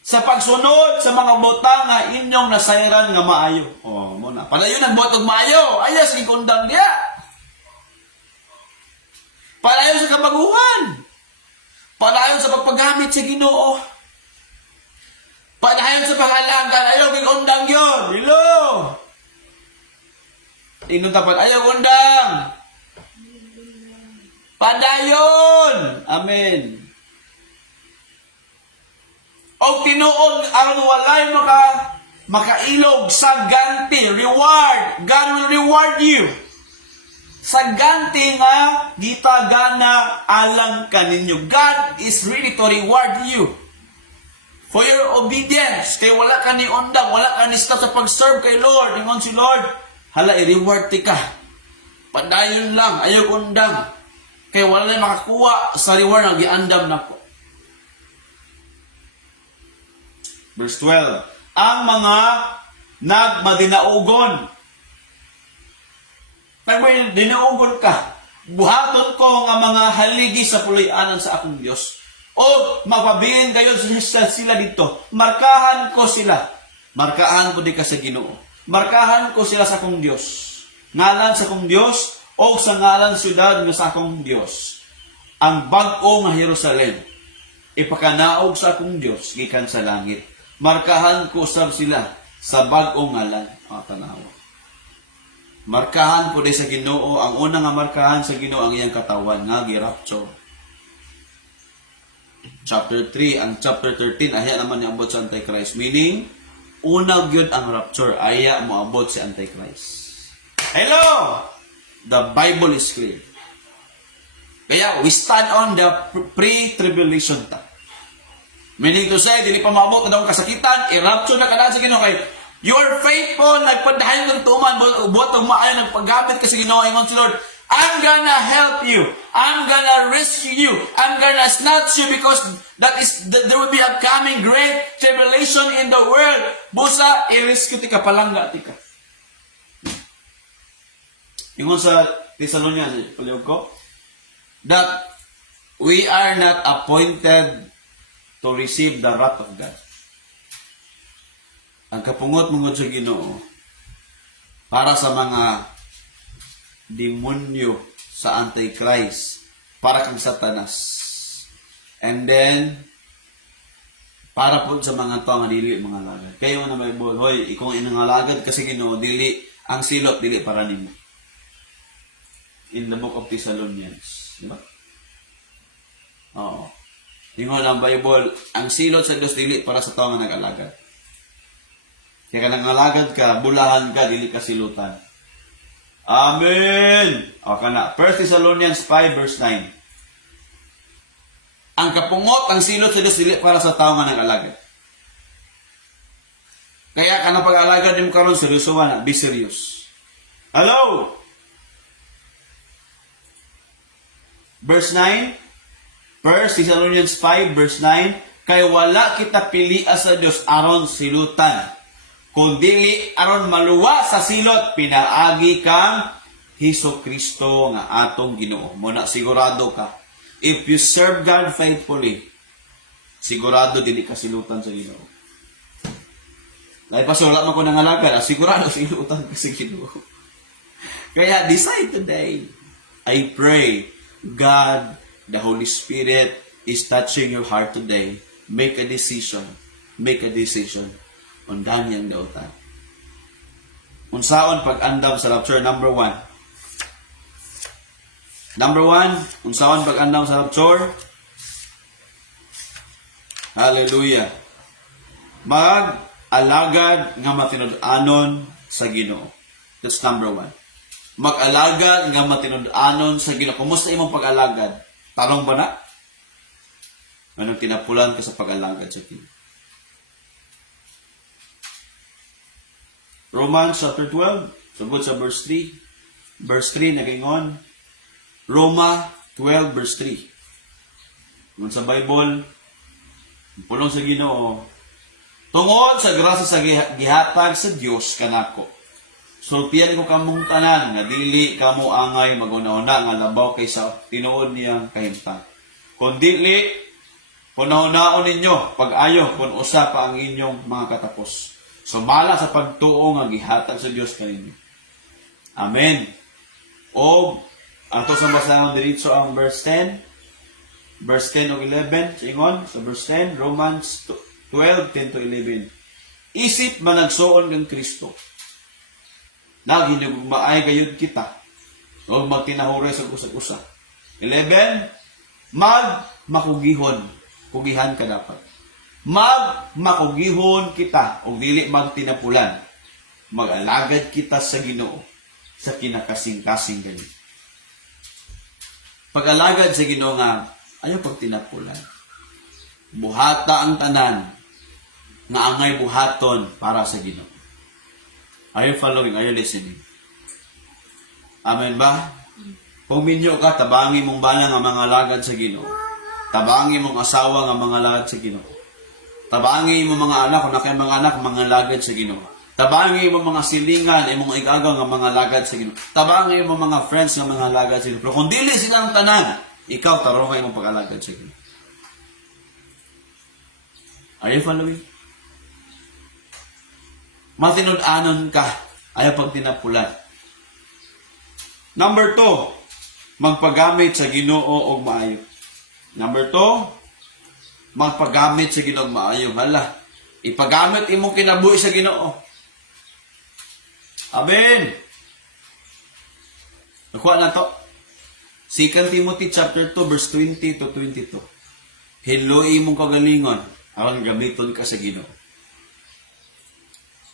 Sa pagsunod sa mga botang nga inyong nasayran nga maayo. Oh, mo na. Padayon ang botog maayo. Ayos, ikundang niya. Padayon sa kabaguhan. Padayon sa pagpagamit sa Ginoo. Padayon sa pangalagan, ayaw may undang yun. Hello! Inong tapat, ayaw undang. Padayon! Amen. O tinuod, aron walay makailog sa ganti, reward. God will reward you. Sa ganti nga, gitagana alang kaninyo. God is ready to reward you. For your obedience, kay wala ka ni undang, wala ka ni stop sa pag-serve kay Lord. Ingon si Lord, hala, i-reward ti ka. Padayon lang, ayaw undang. Kay wala na makakuha sa reward na giandam na ko. Verse 12, ang mga nagmadinaugon. Pag may dinaugon ka, buhaton ko nga mga haligi sa puloy-anan sa akong Diyos. O mapabilin kayo sila dito. Markahan ko sila. Markahan ko di ka sa Ginoo. Markahan ko sila sa akong Diyos. Ngalan sa akong Diyos o sa ngalan syudad nga sa akong Diyos. Ang bag-o nga Jerusalem. Ipakanaog sa akong Diyos gikan sa langit. Markahan ko sila sa bag-o ngalan. Tanawa. Markahan ko di sa Ginoo. Ang unang nga markahan sa Ginoo ang iyang katawan nga girapture. Chapter 3 and chapter 13 aya naman niya abot sa Antichrist, meaning unag yun ang rapture, aya mo abot si Antichrist. Hello, the Bible is clear. Kaya we stand on the pre-tribulation time, meaning to say dili pa maabot na daw kasakitan, i-rapture na kada sa Ginoo. Kay you are faithful, nagpadayon ng tuman, buot ang maayo, nagpaggamit ka sa Ginoo. Ingon si Lord, I'm gonna help you. I'm gonna rescue you. I'm gonna snatch you because there will be a coming great tribulation in the world. Busa, i-rescue tika, palangga tika. Ingon sa Thessalonians, paliw ko, that we are not appointed to receive the wrath of God. Ang kapungot mong sa Ginoo para sa mga demonyo sa Antichrist para kang Satanas. And then, para po sa mga to nga dili mga alagad. Kayo na may Bible, hoy, ikaw ang alagad kasi Ginoo dili ang silot dili para nimo. In the book of Thessalonians, di ba? Oo. Ingon ang Bible, ang silot sa Dios dili para sa tao nga nag-alagad. Kaya ka nang-alagad ka, bulahan ka, dili ka silutan. Amen! O ka na. 1 Thessalonians 5 verse 9. Ang kapungot, ang silot sa Diyos, dili para sa tao nga nag-alagad. Kaya ka na pag-alagad mo karon seryosohan na, be serious. Hello! Verse 9, 1 Thessalonians 5 verse 9, kay wala kita pilia sa Diyos aron silutan, kundili aron maluwa sa silot, pinaagi kang Hesus-Kristo nga atong Ginoo. Muna sigurado ka. If you serve God faithfully, sigurado dili ka silutan sa Ginoo. Dahil pa wala man ko nangalagad, sigurado silutan ka sa Ginoo. Kaya decide today. I pray God, the Holy Spirit is touching your heart today. Make a decision. Make a decision on Daniel dautan. Unsaon pag-andam sa rapture? Number 1. Number 1, unsaon pag-andam sa rapture? Hallelujah. Mag-alagad nga matinud-anon sa Ginoo. That's number 1. Mag-alagad nga matinud-anon sa Ginoo. Kumusta imong pag-alagad? Tarong ba na? Anong tinapulan ka sa pag-alagad sa Ginoo? Romans chapter 12, sugod sa verse 3. Verse 3 nagingon. Roma 12 verse 3. Kung sa Bible, pulong sa Ginoo, tungod sa grasya sa gihatag sa Dios kanako, sultian ko kamong tanan nga dili kamo angay maguna-una nga labaw kaysa tinuod niyang kahimtang. Kung dili punahunaon ninyo pag-ayo kung usa pa ang inyong mga katapos. Sumala sa pagtuo nga gihatag sa Dios kaninyo. Amen. O ato sa basahon diretso ang verse 10. Verse 10 o 11, ingon sa verse 10, Romans 12, 10 to 11. Isip man nagsuon kang Kristo. Naghinugmaay gayud kita. O magtinahuray sa usa-usa. 11, makugihon. Kugihan ka dapat. Makugihon kita o dili magtinapulan. Mag-alagad kita sa Ginoo sa kinakasing-kasing ganito. Pag-alagad sa Ginoo nga ayaw pagtinapulan. Buhata ang tanan nga angay buhaton para sa Ginoo. Are you following? Are you listening? Amen ba? Kung minyo ka, tabangi mong bala nga mga alagad sa Ginoo. Tabangi mong asawa nga mga alagad sa Ginoo. Tabangi mong mga anak, kung nakay mga anak, mga alagad sa Ginoo. Tabangi mo mga silingan, imong igagaw nga mga lagad sa Ginoo. Tabangi mo mga friends nga mga lagad sa Ginoo. Pero kung dili silang tanan, ikaw tarong imong pag-alagad sa Ginoo. Are you following? Matinud-anon ka, ayaw pag tinapulan. Number 2, magpagamit sa Ginoo og maayo. Number 2, magpagamit sa Ginoo og maayo. Hala, ipagamit imong kinabuhi sa Ginoo. Amen. Nakuha na to. 2 Timothy chapter 2 verse 20 to 22. Hiloy imong kagalingon aron gamiton ka sa Ginoo.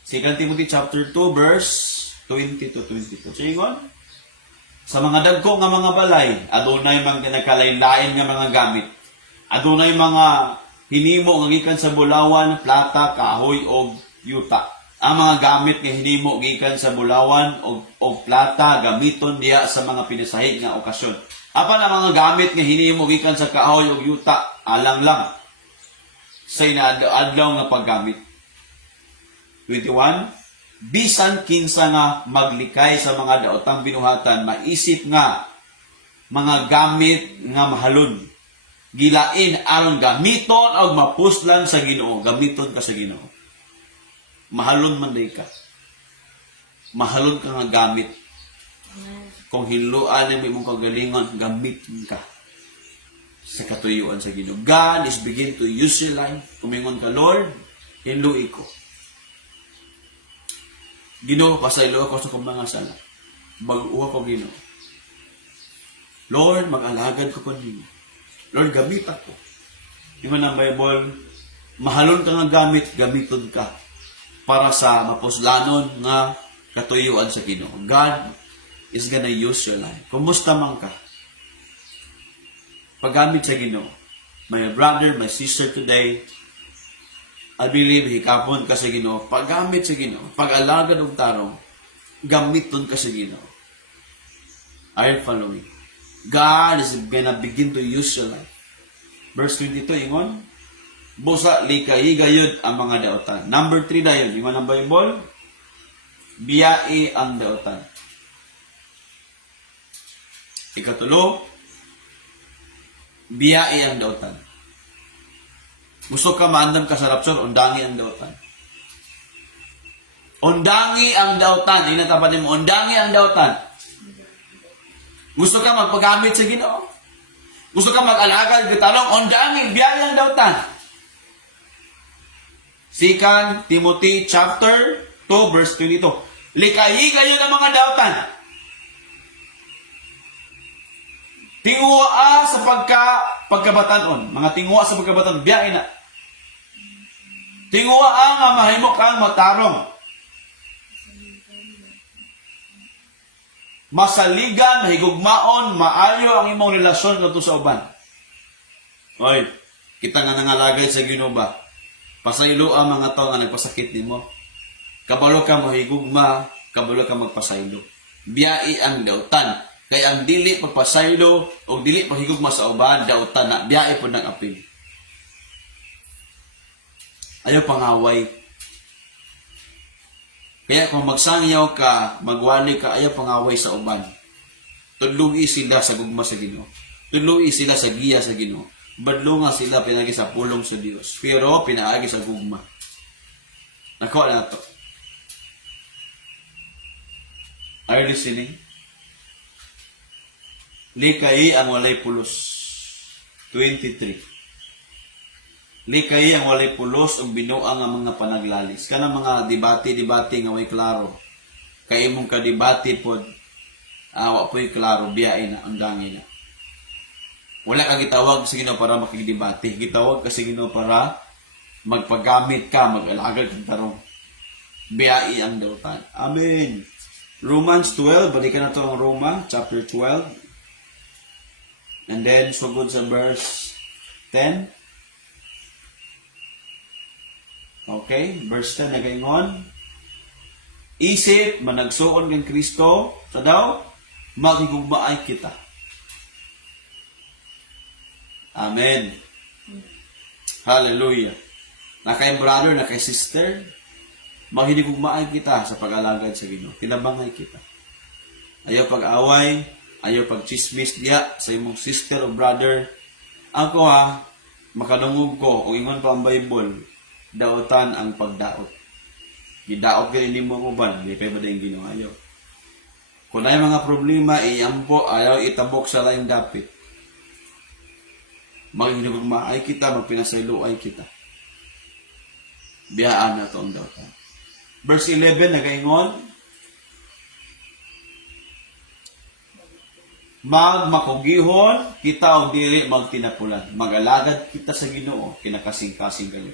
2 Timothy chapter 2 verse 20 to 22. Singon? Sa mga dagko nga mga balay, adunay mga nagkalain-lain nga mga gamit. Adunay mga hinimo nga gikan sa bulawan, plata, kahoy o yuta. Ang mga gamit nga hinimo gikan sa bulawan o plata gamiton diya sa mga pinasahig nga okasyon. Apan ang mga gamit nga hinimo gikan sa kahoy o yuta alang lang sa inaadlaw nga paggamit. 21, bisan kinsa nga maglikay sa mga daotang binuhatan, maisip nga mga gamit nga mahalon. Gilain aron gamiton og mapuslan sa Ginoo. Gamiton ka sa Ginoo. Mahalon man day ka. Mahalon ka nga gamit. Kung hiluan ang imong kagalingon, gamitin ka. sa katuyuan sa Ginoo. God is begin to use your life. Kumingon ka, Lord, hinluwi ko. Ginoo, pasaylo ako sa kong mga sala. Mag-uwa ko, Ginoo. Lord, mag-alagad ko po ninyo. Lord, gamit ako. Yung ng Bible, mahalon ka nga gamit, gamiton ka para sa mapuslanon nga katuyuan sa Ginoo. God is gonna use your life. Kumusta man ka? Paggamit sa Ginoo. My brother, my sister today, I believe hikapon ka sa Ginoo. Paggamit sa Ginoo, pag-alagad og tarong, gamiton ka sa Ginoo. Are you following? God is gonna begin to use your life. Verse 22, ingon, busa likay-gayod ang mga daotan. Number 3 dayon, ingon ang Bible, biyai ang daotan. Ikatulo, biyai ang daotan. Gusto ka maandam ka sa rapture, undangi ang daotan. Undangi ang daotan. Inatapan mo, undangi ang daotan. Gusto ka magpagamit sa Ginoo? Gusto ka mag-alagad gitarong, undangi, biyai ang daotan. 2 Timothy chapter 2 verse 22. Likahi kayo ng mga daotan. Tingua sa pagkabatanon. Mga tingua sa pagkabatanon, biyai na. Tingua nga mahimo kang matarong. Masaligan, mahigugmaon, maayo ang imong relasyon kadto sa uban. Oy, kita nga nangalagay sa Ginoo ba? Pasaylo ang mga tao nga nagpasakit nimo. Kabalo ka mahigugma, kabalo ka magpasaylo. Biyai ang dautan. Kay ang dili pagpasaylo o dili paghigugma sa uban, dautan na biyai po ng apil. Ayaw pangaway. Kaya kung magsangyaw ka, magwali ka, ayaw pangaway sa uban. Tudlugi sila sa gugma sa Ginoo. Tudlugi sila sa giya sa Ginoo. Badlunga sila pinagi sa pulong sa Dios. Pero pinaagi sa gugma. Nakuha na ito. Are you listening? Likay ang walay pulos. 23. Likay ang walay pulos ug binuang ang mga panaglalis. Kana mga debate nga way klaro. Kay imong ka debate pod wa po'y klaro biyain na ang dangi na. Wala ka gitawag sa Ginoo para makigdebate. Gitawag ka sa Ginoo para magpagamit ka, mag-alagad kang tarong. Biyai ang dautan. Amen. Romans 12, balikan na to ang Roma, chapter 12. And then, sugod sa verse 10. Okay, verse 10 na gayon. Isip, managsuon ng Kristo, sa daw, magigugmaay kita. Amen. Hallelujah. Na kay brother, na kay sister, maghinigugmaay kita sa pag-alagad sa Ginoo. Tinabangay kita. Ayaw pag-away, ayaw pag-chismis diya sa imong sister o brother. Ako makadungog ko, o ingon pa ang Bible, daotan ang pagdaot. Gidaot ka rin mo uban, di pa ba yung Ginoo ayaw. Kung ay mga problema, iyampo, ayaw itabok sa laing dapit. Maghinigugmaay kita, magpinasayloay kita. Biyaan na ito ang daotan. Verse 11, nagaingon, magmakugihon, kita o diri magtinapulan. Mag-alagad kita sa Ginoo, kinakasing-kasing kayo.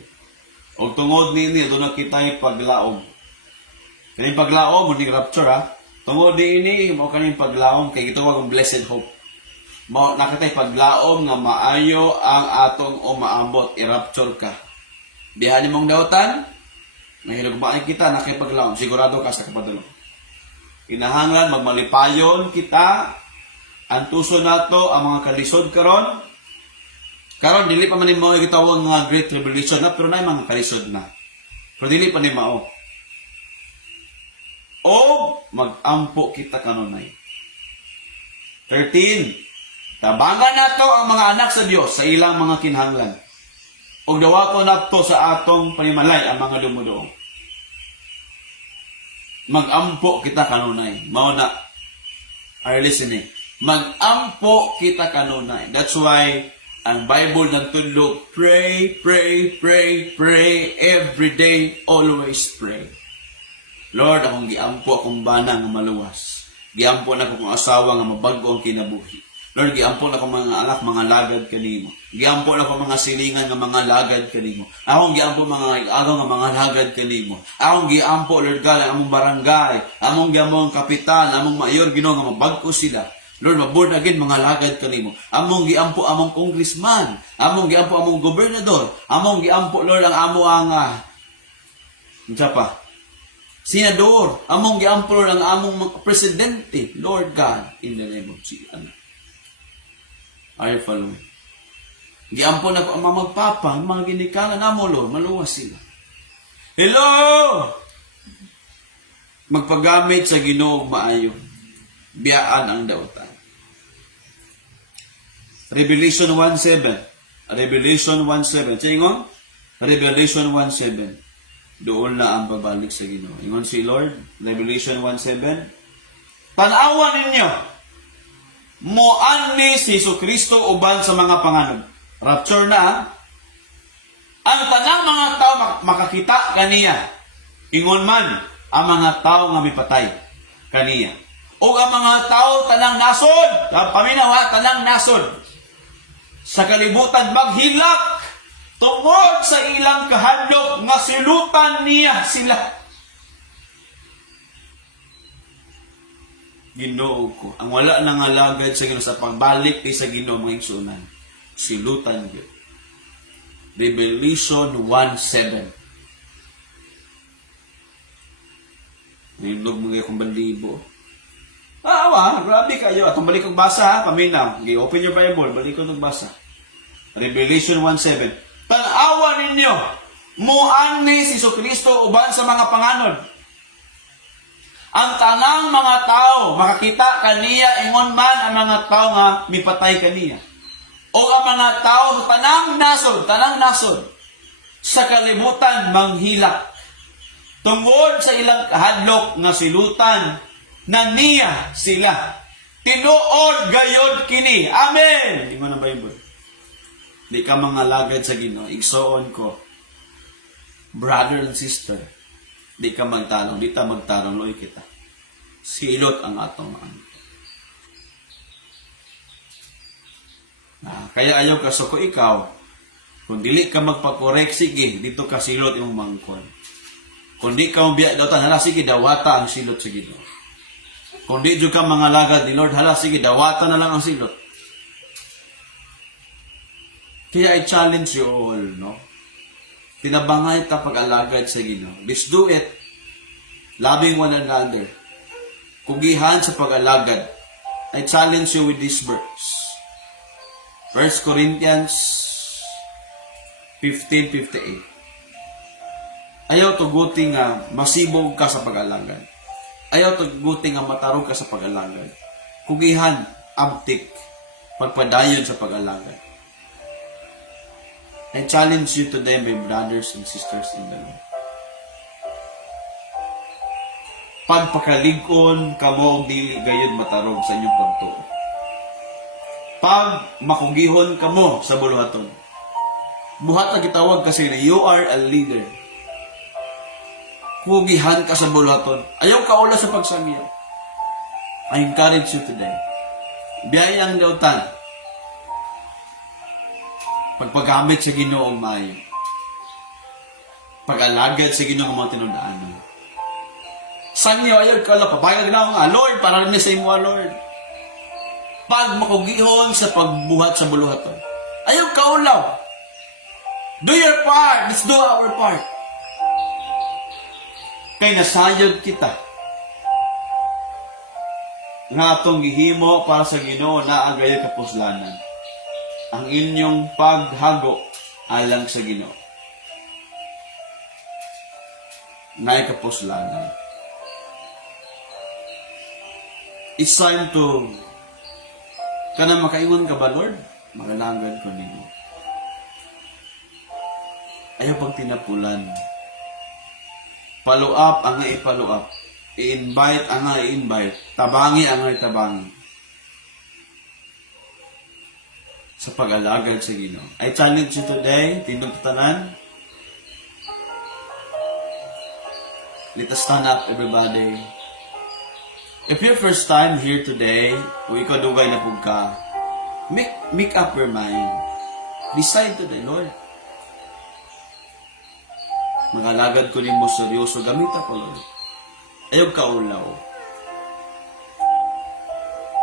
O tungod nini, doon na kita paglaom. Kaning paglaom, hindi rapture Tungod nini, mo kaning paglaom, kay gitawag ang blessed hope. Nakatay paglaom nga maayo ang atong o maambot, i-rapture ka. Bihan mong dautan, nahilugmaan kita, nakipaglaom, sigurado ka sa kapadulong. Kinahanglan, magmalipayon kita, ang tuso nato, ang mga kalisod karon. Karon dili pa man ni mao gitawag nga great tribulation na, pero na mga kalisod na. Pero dili pa ni mao. O magampo kita kanunay. 13. Tabangan nato ang mga anak sa Dios sa ilang mga kinahanglan. O dawaton nato sa atong panimalay ang mga dumudoong. Magampo kita kanunay. Mao na. Are you listening? Magampo kita kanunay. That's why Ang Bible nagtudlo, pray, pray, pray, pray, every day, always pray. Lord, akong giampo akong bana nga maluwas. Giampo na akong asawa nga mabago ang kinabuhi. Lord, giampo na akong mga anak, mga lagad kanimo. Giampo na akong mga silingan nga mga lagad kanimo. Akong giampo mga agaw nga mga lagad kanimo. Akong giampo, Lord God, ang among barangay, among giamong kapitan, among mayor, Ginoo nga mabago sila. Lord, maborn again mga lagad kanimo. Among giampo among congressman, among giampo among gobernador, among giampo, Lord, ang amo ang senador, among giampo, Lord, ang among mga presidente, Lord God, in the name of Jesus. Ay, follow. Giampo na ko ang mga magpapa, ang mga ginikanan na mo, Lord, maluwas sila. Hello! Magpagamit sa Ginoo maayo. Biyaan ang dautan. Revelation 1:7. Revelation 1:7. Sa ingon? Revelation 1:7. Doon na ang babalik sa Ginoo. Ingon si Lord, Revelation 1:7. Tanawan ninyo, moan ni si Jesucristo uban sa mga panganod. Rapture na, ang tanang mga tao makakita kaniya. Ingon man, ang mga tao nga mipatay kaniya. O ang mga tao tanang nasod, paminawa, tanang nasod, sa kalibutan maghilak, tungod sa ilang kahadlok, nga silutan niya sila. Ginoo ko, ang wala nang alagad sa Ginoo sa pagbalik kay sa Ginoo mga igsunan, silutan yun. Revelation 1:7. Nindog mga akong bandibo. Grabe kayo. Atong balik kong basa ha, paminaw. Okay, open your Bible, balik kong basa. Revelation 1:7. Tanawa ninyo, muan ni si Jesucristo uban sa mga panganod. Ang tanang mga tao makakita kaniya, ingon man ang mga tao nga mipatay kaniya. O ang mga tao tanang nasod, sa kalibutan manghilak. Tungod sa ilang kahadlok nga silutan, na niya sila. Tinuod gayod kini. Amen! Ingon ang Bible. Di ka mga lagad sa Ginoo. Igsoon ko, brother and sister, di ka magtanong, di ta magtanong, loy kita. Silot ang atong mga. Kaya ayaw ka, so ko ikaw, kung dili ka magpakorek, sige, dito ka silot yung mangkon. Kung di ka mabiyak daw, hala, sige, dawata ang silot sa Ginoo. Kung di ka mga lagad ni Lord, hala, sige, dawata na lang ang silot. Kaya I challenge you all, no? Tinabangay ka pag-alagad sa Ginoo. Let's do it. Loving one another. Kugihan sa pag-alagad. I challenge you with this verse. 1 Corinthians 15:58. Ayaw tuguti nga masibog ka sa pag-alagad. Ayaw tuguti nga matarong ka sa pag-alagad. Kugihan, abtik, pagpadayon sa pag-alagad. I challenge you today, my brothers and sisters in the Lord. Pagpakalig-on kamo dili gayud matarong sa inyong pagtuo. Pag makugihon kamo sa buluhaton. Buhat na gitawag kasi na you are a leader. Kugihan ka sa buluhaton. Ayaw ka ula sa pagsangyo. I encourage you today. Biyaya ang dautan. Pagpagamit sa Ginoong maayo. Pag-alagad sa Ginoong mga tinudaanan. Sangyo, ayaw ka ula. Papagag na ako nga, Lord, para rin sa imo, Lord. Pag makugihon sa pagbuhat sa buluhaton. Ayaw ka ulaw. Do your part. Let's do our part. Kay nasayod kita. Nga atong gihimo para sa Ginoo na agayo kapuslanan. Ang inyong paghago alang sa Ginoo. Naay kapuslanan. It's time to kana makaingon ka ba, Lord? Magalangad ko nimo. Ayaw pag tinapulan. Follow up ang i-follow up. I-invite ang i-invite. Tabangi ang i-tabangi. sa pag-alagad sa Ginoo. I challenge you today, tindog tanan. Let us stand up, everybody. If your first time here today, o ikaw dugay na pug ka, make up your mind. Decide today, Lord. Mag-alagad ko nimo seryoso, gamit ako, Lord. Ayog ka ulaw.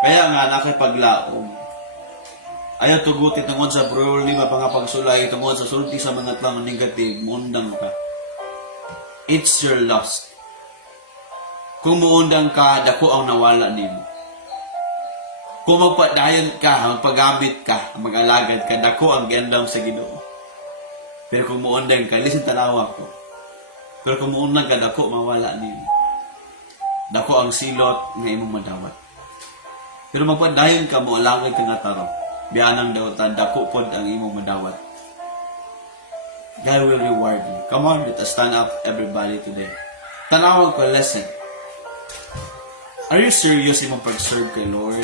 Kaya nga nakipaglaom. Ayaw tuguti tungod sa problema mga pagsulay, tungod sa sulti sa mga tlang negative, muundang ka. It's your loss. Kung muundang ka, dako ang nawala nimo. Kung magpadayon ka, magpagamit ka, mag-alagad ka, dako ang giandam sa Ginoo. Pero kung muundang ka, listen tanawa ko. Pero kung muundang ka, dako mawala nimo. Dako ang silot nga imong madawat. Pero magpadayon ka, mualagad ka nga tarong. Biyanang daw, dako pod ang imong madawat. God will reward you. Come on, let us stand up, everybody, today. Tanawag ko, lesson. Are you serious imong pag-serve kay Lord?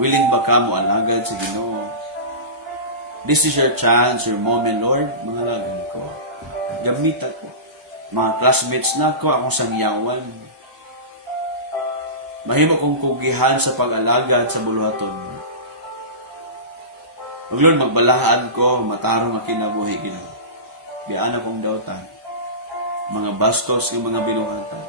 Willing ba ka mo alagad sa Ginoo? This is your chance, your moment, Lord. Mga alagad ko. Gamita ko. Mga classmates na ko, akong sangyawan. Mahimo kong kugihan sa pag-alagad sa buluhaton. Lord, magbalahaan ko, matarong ang kinabuhi Ginoo. Biyaan akong dautan. Mga bastos ng mga binuhatan.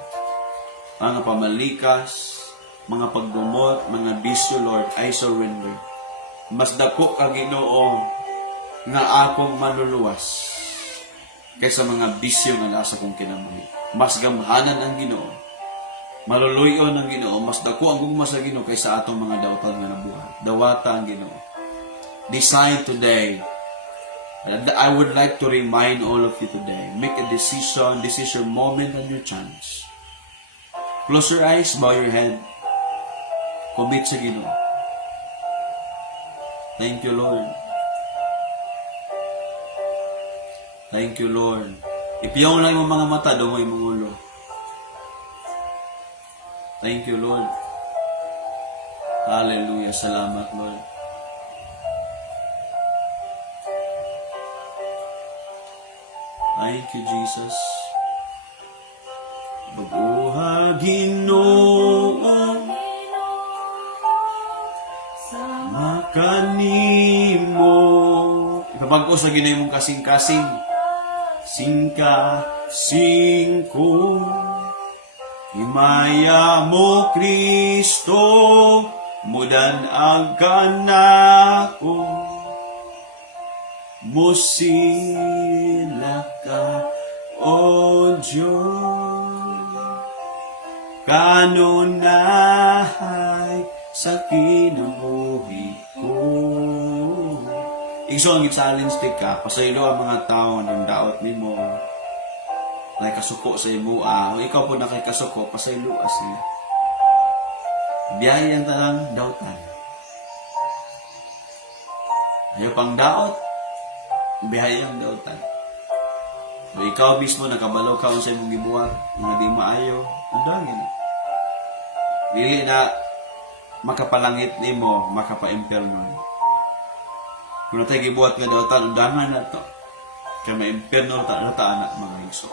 Mga pamalikas, mga pagdumot, mga bisyo, Lord, I surrender. Mas dako ka Ginoo nga akong manluluwas kaysa mga bisyo nga nasa kong kinabuhi. Mas gamhanan ang Ginoo. Maluluyon ang Ginoo, mas dako ang gugma sa Ginoo kaysa atong mga dautan nga nabuhat. Dawata ang Ginoo. Decide today. And I would like to remind all of you today. Make a decision. This is your moment and your chance. Close your eyes, bow your head. Commit sa Ginoo. Thank you, Lord. Thank you, Lord. Ipiyaw lang yung mga mata, dungoy mong ulo. Thank you, Lord. Hallelujah. Salamat, Lord. Thank you, Jesus. Baguha, Ginoo, sama kanimo. Ipapag-o sa Ginoo mong kasing-kasing. Singka-singko. Himaya mo, Kristo, mudan ang kanako. Musila ka, O Diyos, kanunahay sa kinabuhi ko. Igso ang challenge ka, pasaylo ang mga tao ng daot ni mo. Nakikasuko sa imua. O ikaw po nakikasuko, pasaylo sila. Biyahe yan talang daotan. Ayaw pang daot, biyahe ang daotan. O ikaw mismo, nakabalaw ka sa imong gibuhat, nga di maayo, ang dangin. Dili na makapalangit ni mo, makapa-imperno. Kung natay gibuhat nga daotan, ang dangan na to. Kaya ma-imperno na ta anak mga igso.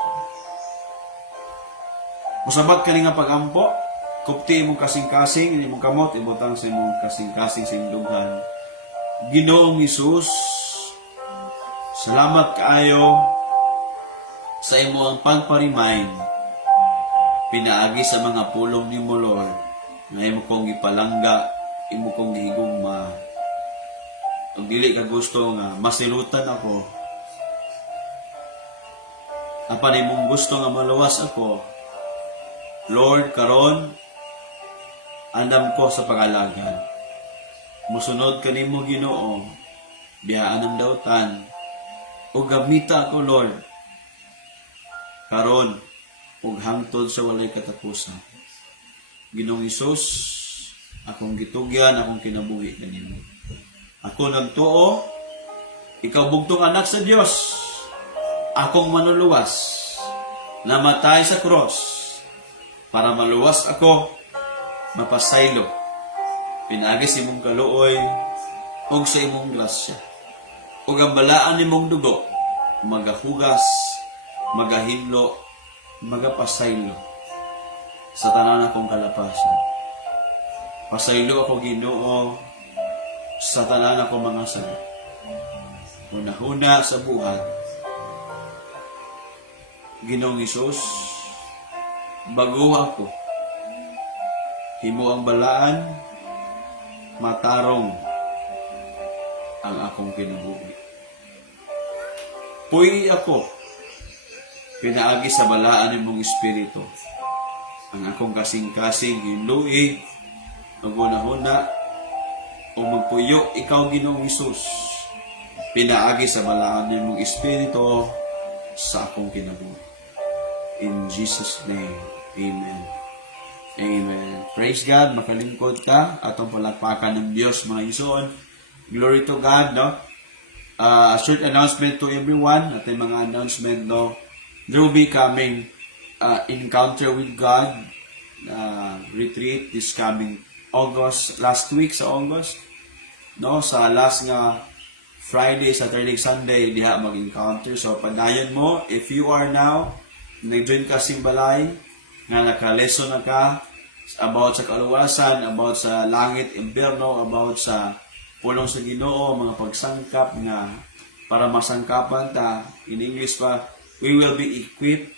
Musabat ka nga pagampo, kupti imong kasing-kasing, imong kamot, ibutang sa imong kasing-kasing sa imong dughan. Ginoong Hesus, salamat kaayo sa imong pagpa-remind, pinaagi sa mga pulong ni mo, Lord, na imo kong ipalangga, imo kong gihigugma. Kung dili ka gusto nga, masilutan ako. Apan imong gusto nga maluwas ako, Lord, karon andam ko sa pag-alagad. Musunod kanimo Ginoo, biyaan ang dautan, o gamita ako, Lord, karon ug hangtod sa walay katapusan. Ginoong Hesus, akong gitugyan, akong kinabuhi kanimo. Ako nagtuo, ikaw bugtong anak sa Dios, akong manuluwas, namatay sa cross, para maluwas ako, mapasaylo. Pinagis imong kaluoy, ug sa imong grasya. Ug ang balaan nimong dugo, magahugas, magahinlo, magapasaylo sa tanan akong kalapasan. Pasaylo ako, Ginoo, sa tanan akong mga sakit. Hunahuna sa buhat, Ginoong Hesus, bago ako, himo ang balaan, matarong ang akong kinabuhi. Puy ako, pinaagi sa balaan nimong Espiritu, ang akong kasing-kasing hinluig, magunahuna, o magpuyo, ikaw, Ginoong Hesus, pinaagi sa balaan nimong Espiritu sa akong kinabuhi. In Jesus' name, Amen. Amen. Praise God, makalingkod ka, atong palakpakan ng Diyos, mga ison. Glory to God, no? A short announcement to everyone, ating mga announcement, no? There will be coming encounter with God retreat this coming August, last week sa August, no? Sa last nga Friday, Saturday, Sunday, diha mag-encounter. So, padayon mo, if you are now, nag-join ka simbalay, nga naka-lesson na ka, about sa kaluwasan, about sa langit, impyerno, about sa pulong sa Ginoo, mga pagsangkap nga para masangkapan ta. In English pa, we will be equipped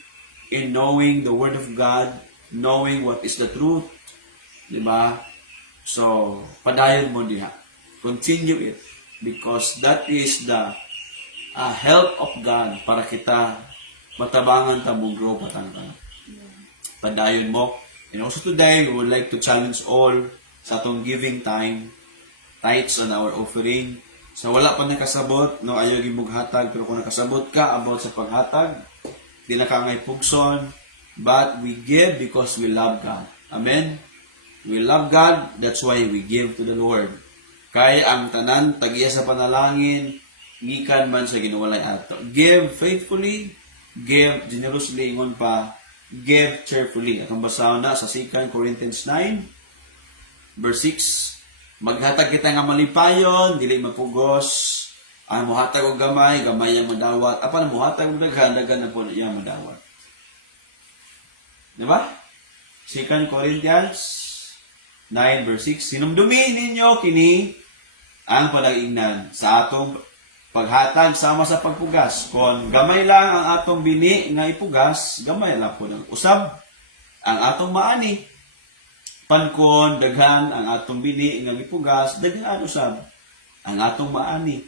in knowing the Word of God, knowing what is the truth. Diba? So, padayon mo diha. Continue it. Because that is the help of God para kita matabangan ta mo grow patangka. Padayon mo. And also today, we would like to challenge all sa atong giving time, tithes on our offering. So wala pa nakasabot, no, ayaw gimughatag, pero kung nakasabot ka about sa paghatag, di na ka ngay pugson, but we give because we love God. Amen? We love God, that's why we give to the Lord. Kay ang tanan, tagiya sa panalangin, ngikan man sa ginuwalay ato. Give faithfully, give generously, ingon pa, give cheerfully. Atong basahan na sa 2 Corinthians 9, verse 6, maghatag kita nga malipayon, dili mapugos, ang muhatag og gamay, gamay ang madawat. Apan muhatag og daghan, daghan na po iya madawat. Diba? 2 Corinthians 9 verse 6, sinumdumi ninyo kini ang panag-ignan sa atong paghatag sama sa pagpugas. Kung gamay lang ang atong bini nga ipugas, gamay lang po ng usab ang atong maani. Pankon daghan ang atong bini nga ipugas, daghan usab ang atong maani.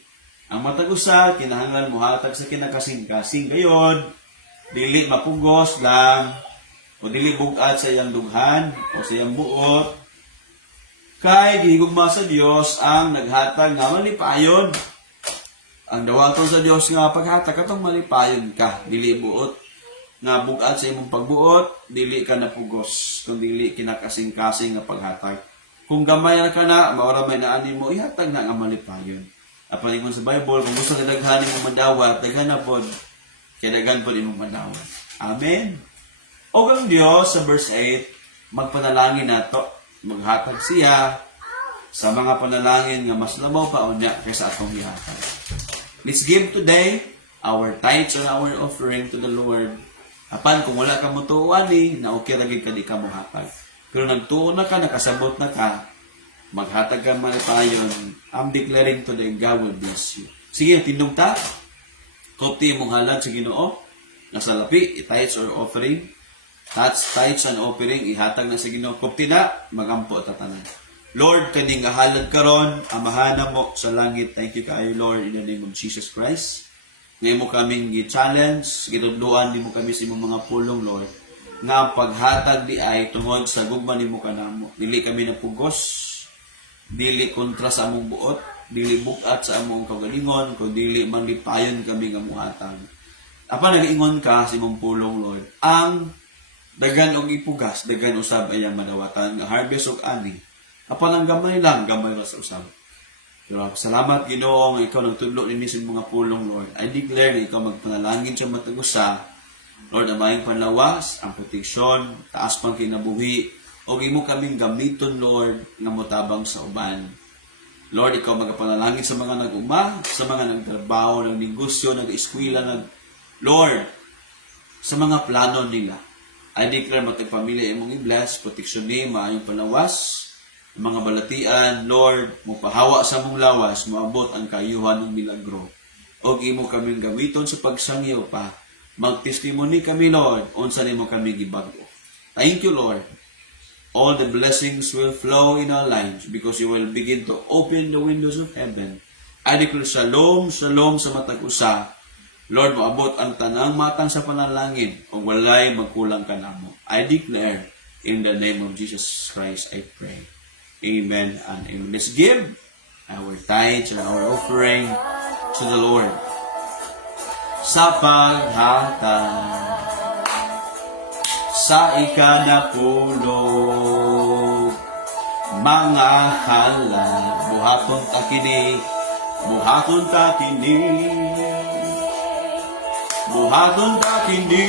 Ang matag usa kinahanglan mohatag sa kinakasing-kasing gayod, dili mapugos lang o dili bugat sa iyang dughan o sa iyang buot. Kay gihigugma sa Dios ang naghatag nga malipayon. Ang dawaton sa Dios nga paghatag katong malipayon ka, dili buot nga bugat sa imong pagbuot, dili ka napugos, kung dili kinakasing-kasing nga paghatag. Kung gamay ra ka na, maura may naani mo, ihatag na nga malipayon. Apan ingon sa Bible, kung gusto ka daghan imong madawat, daghan na pod, kay daghan pod imong madawat. Amen. O ang Dios sa verse 8, magpanalangin nato, maghatag siya sa mga panalangin nga mas lamaw pa unya kaysa atong ihatag. Let's give today our tithes and our offering to the Lord. Apan kung wala ka mo tuuan na okay lagi ka di ka mo hatag. Pero nagtuon na ka, nakasabot na ka, maghatag ka malipayon. I'm declaring today, God will bless you. Sige, tindong ta. Kopti mong halad sa Ginoo. Nasa lapi, tithes or offering. Tithes and offering, ihatag na sa Ginoo. Kopti na, magampo at tatanan. Lord, kaning ahalad karon, amahana mo sa langit. Thank you kayo, Lord, in the name of Jesus Christ. Ngayon mo kaming gi-challenge, gitudluan din mo kami sa imong mga pulong, Lord. Nga ang paghatag di ay tungod sa gugma ni mo kanamo. Dili kami napugos, dili kontra sa among buot, dili bukat sa among kagalingon, kung dili man lipayon kami nga muhatag. Apa nag-ingon ka sa imong pulong, Lord, ang dagan og ipugas, dagan usab ayang madawatan, nga harvest og ani. Apan ang gamay lang, gamay ra sa usab. Pero salamat Ginoo nga ikaw nagtudlo dinhi sa mga pulong, Lord. I declare na ikaw magpanalangin sa matag usa. Lord, amayang panlawas, ang proteksyon, taas pang kinabuhi, o imo kaming gamiton, Lord, nga motabang sa uban. Lord, ikaw magapanalangin sa mga nag-uma, sa mga nagtrabaho, nag-negosyo, nag-eskwela, Lord, sa mga plano nila. I declare matagpamilya imong i-bless, protection ni, maayong panawas, mga balatian, Lord, mupahawa sa mong lawas, maabot ang kayuhan ng milagro. O imo kaming gamiton sa pagsangyo pa. Mag-testimony kami, Lord, unsa nimo kami gibago. Thank you, Lord. All the blessings will flow in our lives because you will begin to open the windows of heaven. I declare shalom, shalom sa matag usa. Lord, maabot ang tanang matang sa panalangin o walay magkulang ka namo. I declare in the name of Jesus Christ, I pray. Amen and amen. Let's give our tithes and our offering to the Lord. Sa paghatag sa ikanapulog, mga halal, buhaton ta kini, buhaton ta kini, buhaton ta kini,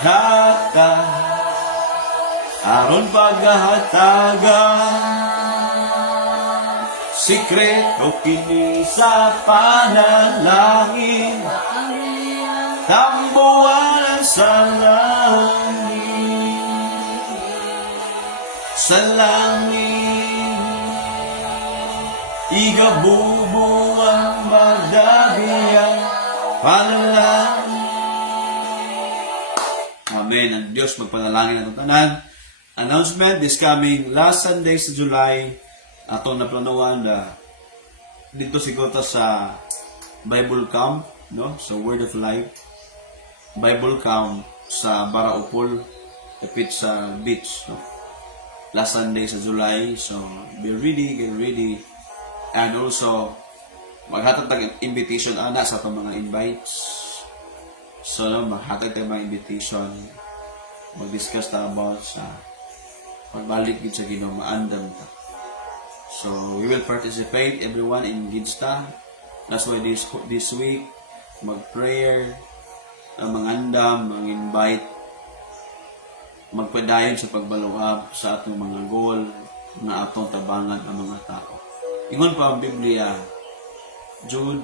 hata, aron paghahatagan, sikreto kini sa panalangin, tambuhan sa langit, igabubo ang magdagiyang panalangin. Amen. Ang Diyos magpanalangin ang tanan. Announcement this coming last Sunday sa July, atong naplanuan na dito siguro sa Bible Camp, no? Sa Word of Life Bible Camp sa Baraupol, kapit sa beach, no? Last Sunday sa July. So, be ready, get ready. And also, maghatag tag invitation ana sa itong mga invites. So, no, maghatag tag mga invitation. Mag-discuss ta about sa pagbalik gid sa Ginoo, maandam ta. So, we will participate, everyone in Gidsta. That's why this week, mag-prayer, mangandam, mang-invite, magpadayon sa pagbaluab sa atong mga goal na atong tabangan ang mga tao. Ingon pa ang Biblia, Jude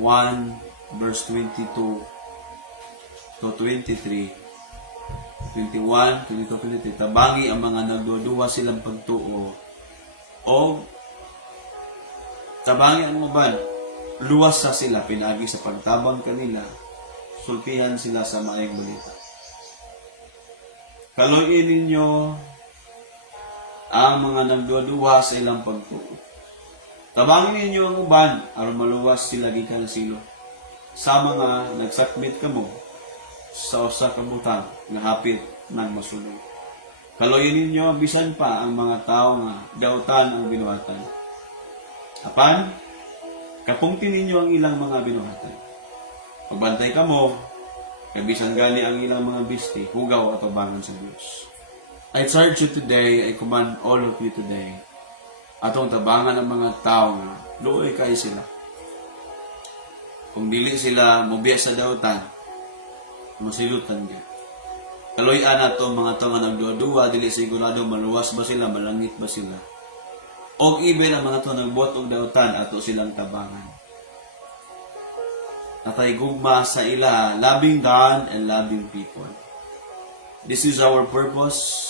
1 verse 22 to 23. 21, 22, 23. Tabangi ang mga nagduduwa silang pagtuo o tabangi ang uban, luwas sa sila pinagi sa pagtabang kanila, sultihan sila sa maayong balita. Kaluyin ninyo ang mga nagduduwa sa ilang pagtuo. Tabangin ninyo ang uban aron maluwas sila gikan silo. Sa mga nagsakmit kamo sa usa ka butang nga hapit nang masulod. Kaluyin ninyo bisan pa ang mga tao nga dautan ang binuhatan. Apan kapungtin ninyo ang ilang mga binuhatan. Pagbantay kamo, kabisan gani ang ilang mga bisti, hugaw at ubangan sa Diyos. I charge you today, I command all of you today, atong tabangan ang mga tao nga, luoy kayo sila. Kung dili sila mubiya sa dautan, masilutan niya. Kaluyan na itong mga tao nga nagduwa-duwa, dili sigurado maluwas ba sila, malangit ba sila. O even ang mga tao nagbuhat og dautan, ato silang tabangan. Natay gugma sa ila, loving God and loving people. This is our purpose.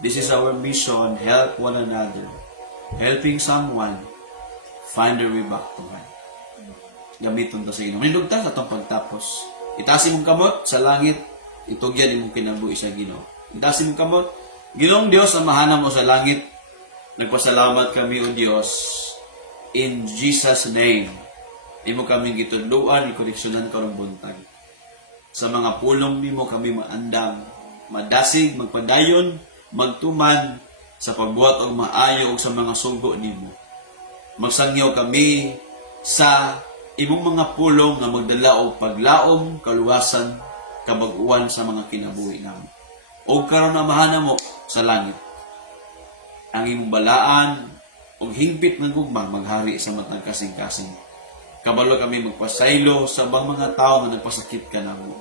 This is our mission. Help one another. Helping someone find their way back to God. Gamiton ta sa Ginoo. Manindog ta katong pagtapos. Itaas imong kamot sa langit, itugyan imong kinabuhi sa Ginoo. Itaas imong kamot. Ginoong Dios, amahanan mo sa langit. Nagpasalamat kami o Dios in Jesus' name. Imo kami gitudluan, ikoreksyonan karong buntag. Sa mga pulong nimo kami maandam, madasig, magpadayon, magtuman sa pagbuhat og maayo og sa mga sugo nimo. Magsangyaw kami sa imong mga pulong nga magdala og paglaom, kaluwasan, kabag-uwan sa mga kinabuhi namo. Og karon amahan mo sa langit. Ang imong balaan og hingpit ng gugmang maghari sa matang kasing-kasing. Kabalo kami magpasaylo sa bang mga tao nga nagpasakit ka namo.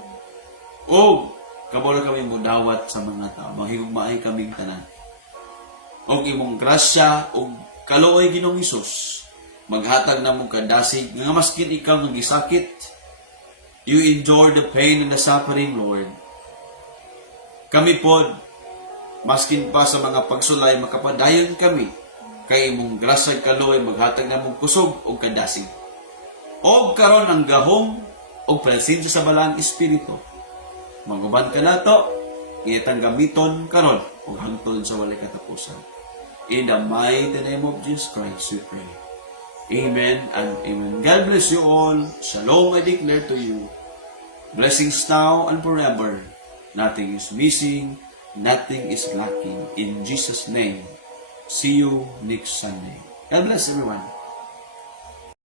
O kabalo kami mudawat sa mga tao, mahigugmaay kaming tanan. o imong grasya o kaluoy Ginoong Hesus, maghatag na mong kadasig nga maskin ikaw nga gisakit, you endure the pain and the suffering, Lord. Kami pod, maskin pa sa mga pagsulay, makapadayon kami, kay imong grasya kaluoy maghatag na mong kusog o kadasig. O karon ang gahom o presensya sa balang Espiritu. Maguban ka na to, iyatang gamiton karon o hangtod sa walay katapusan. In the mighty name of Jesus Christ, we pray. Amen and amen. God bless you all. Shalom, I declare to you. Blessings now and forever. Nothing is missing. Nothing is lacking. In Jesus' name. See you next Sunday. God bless everyone.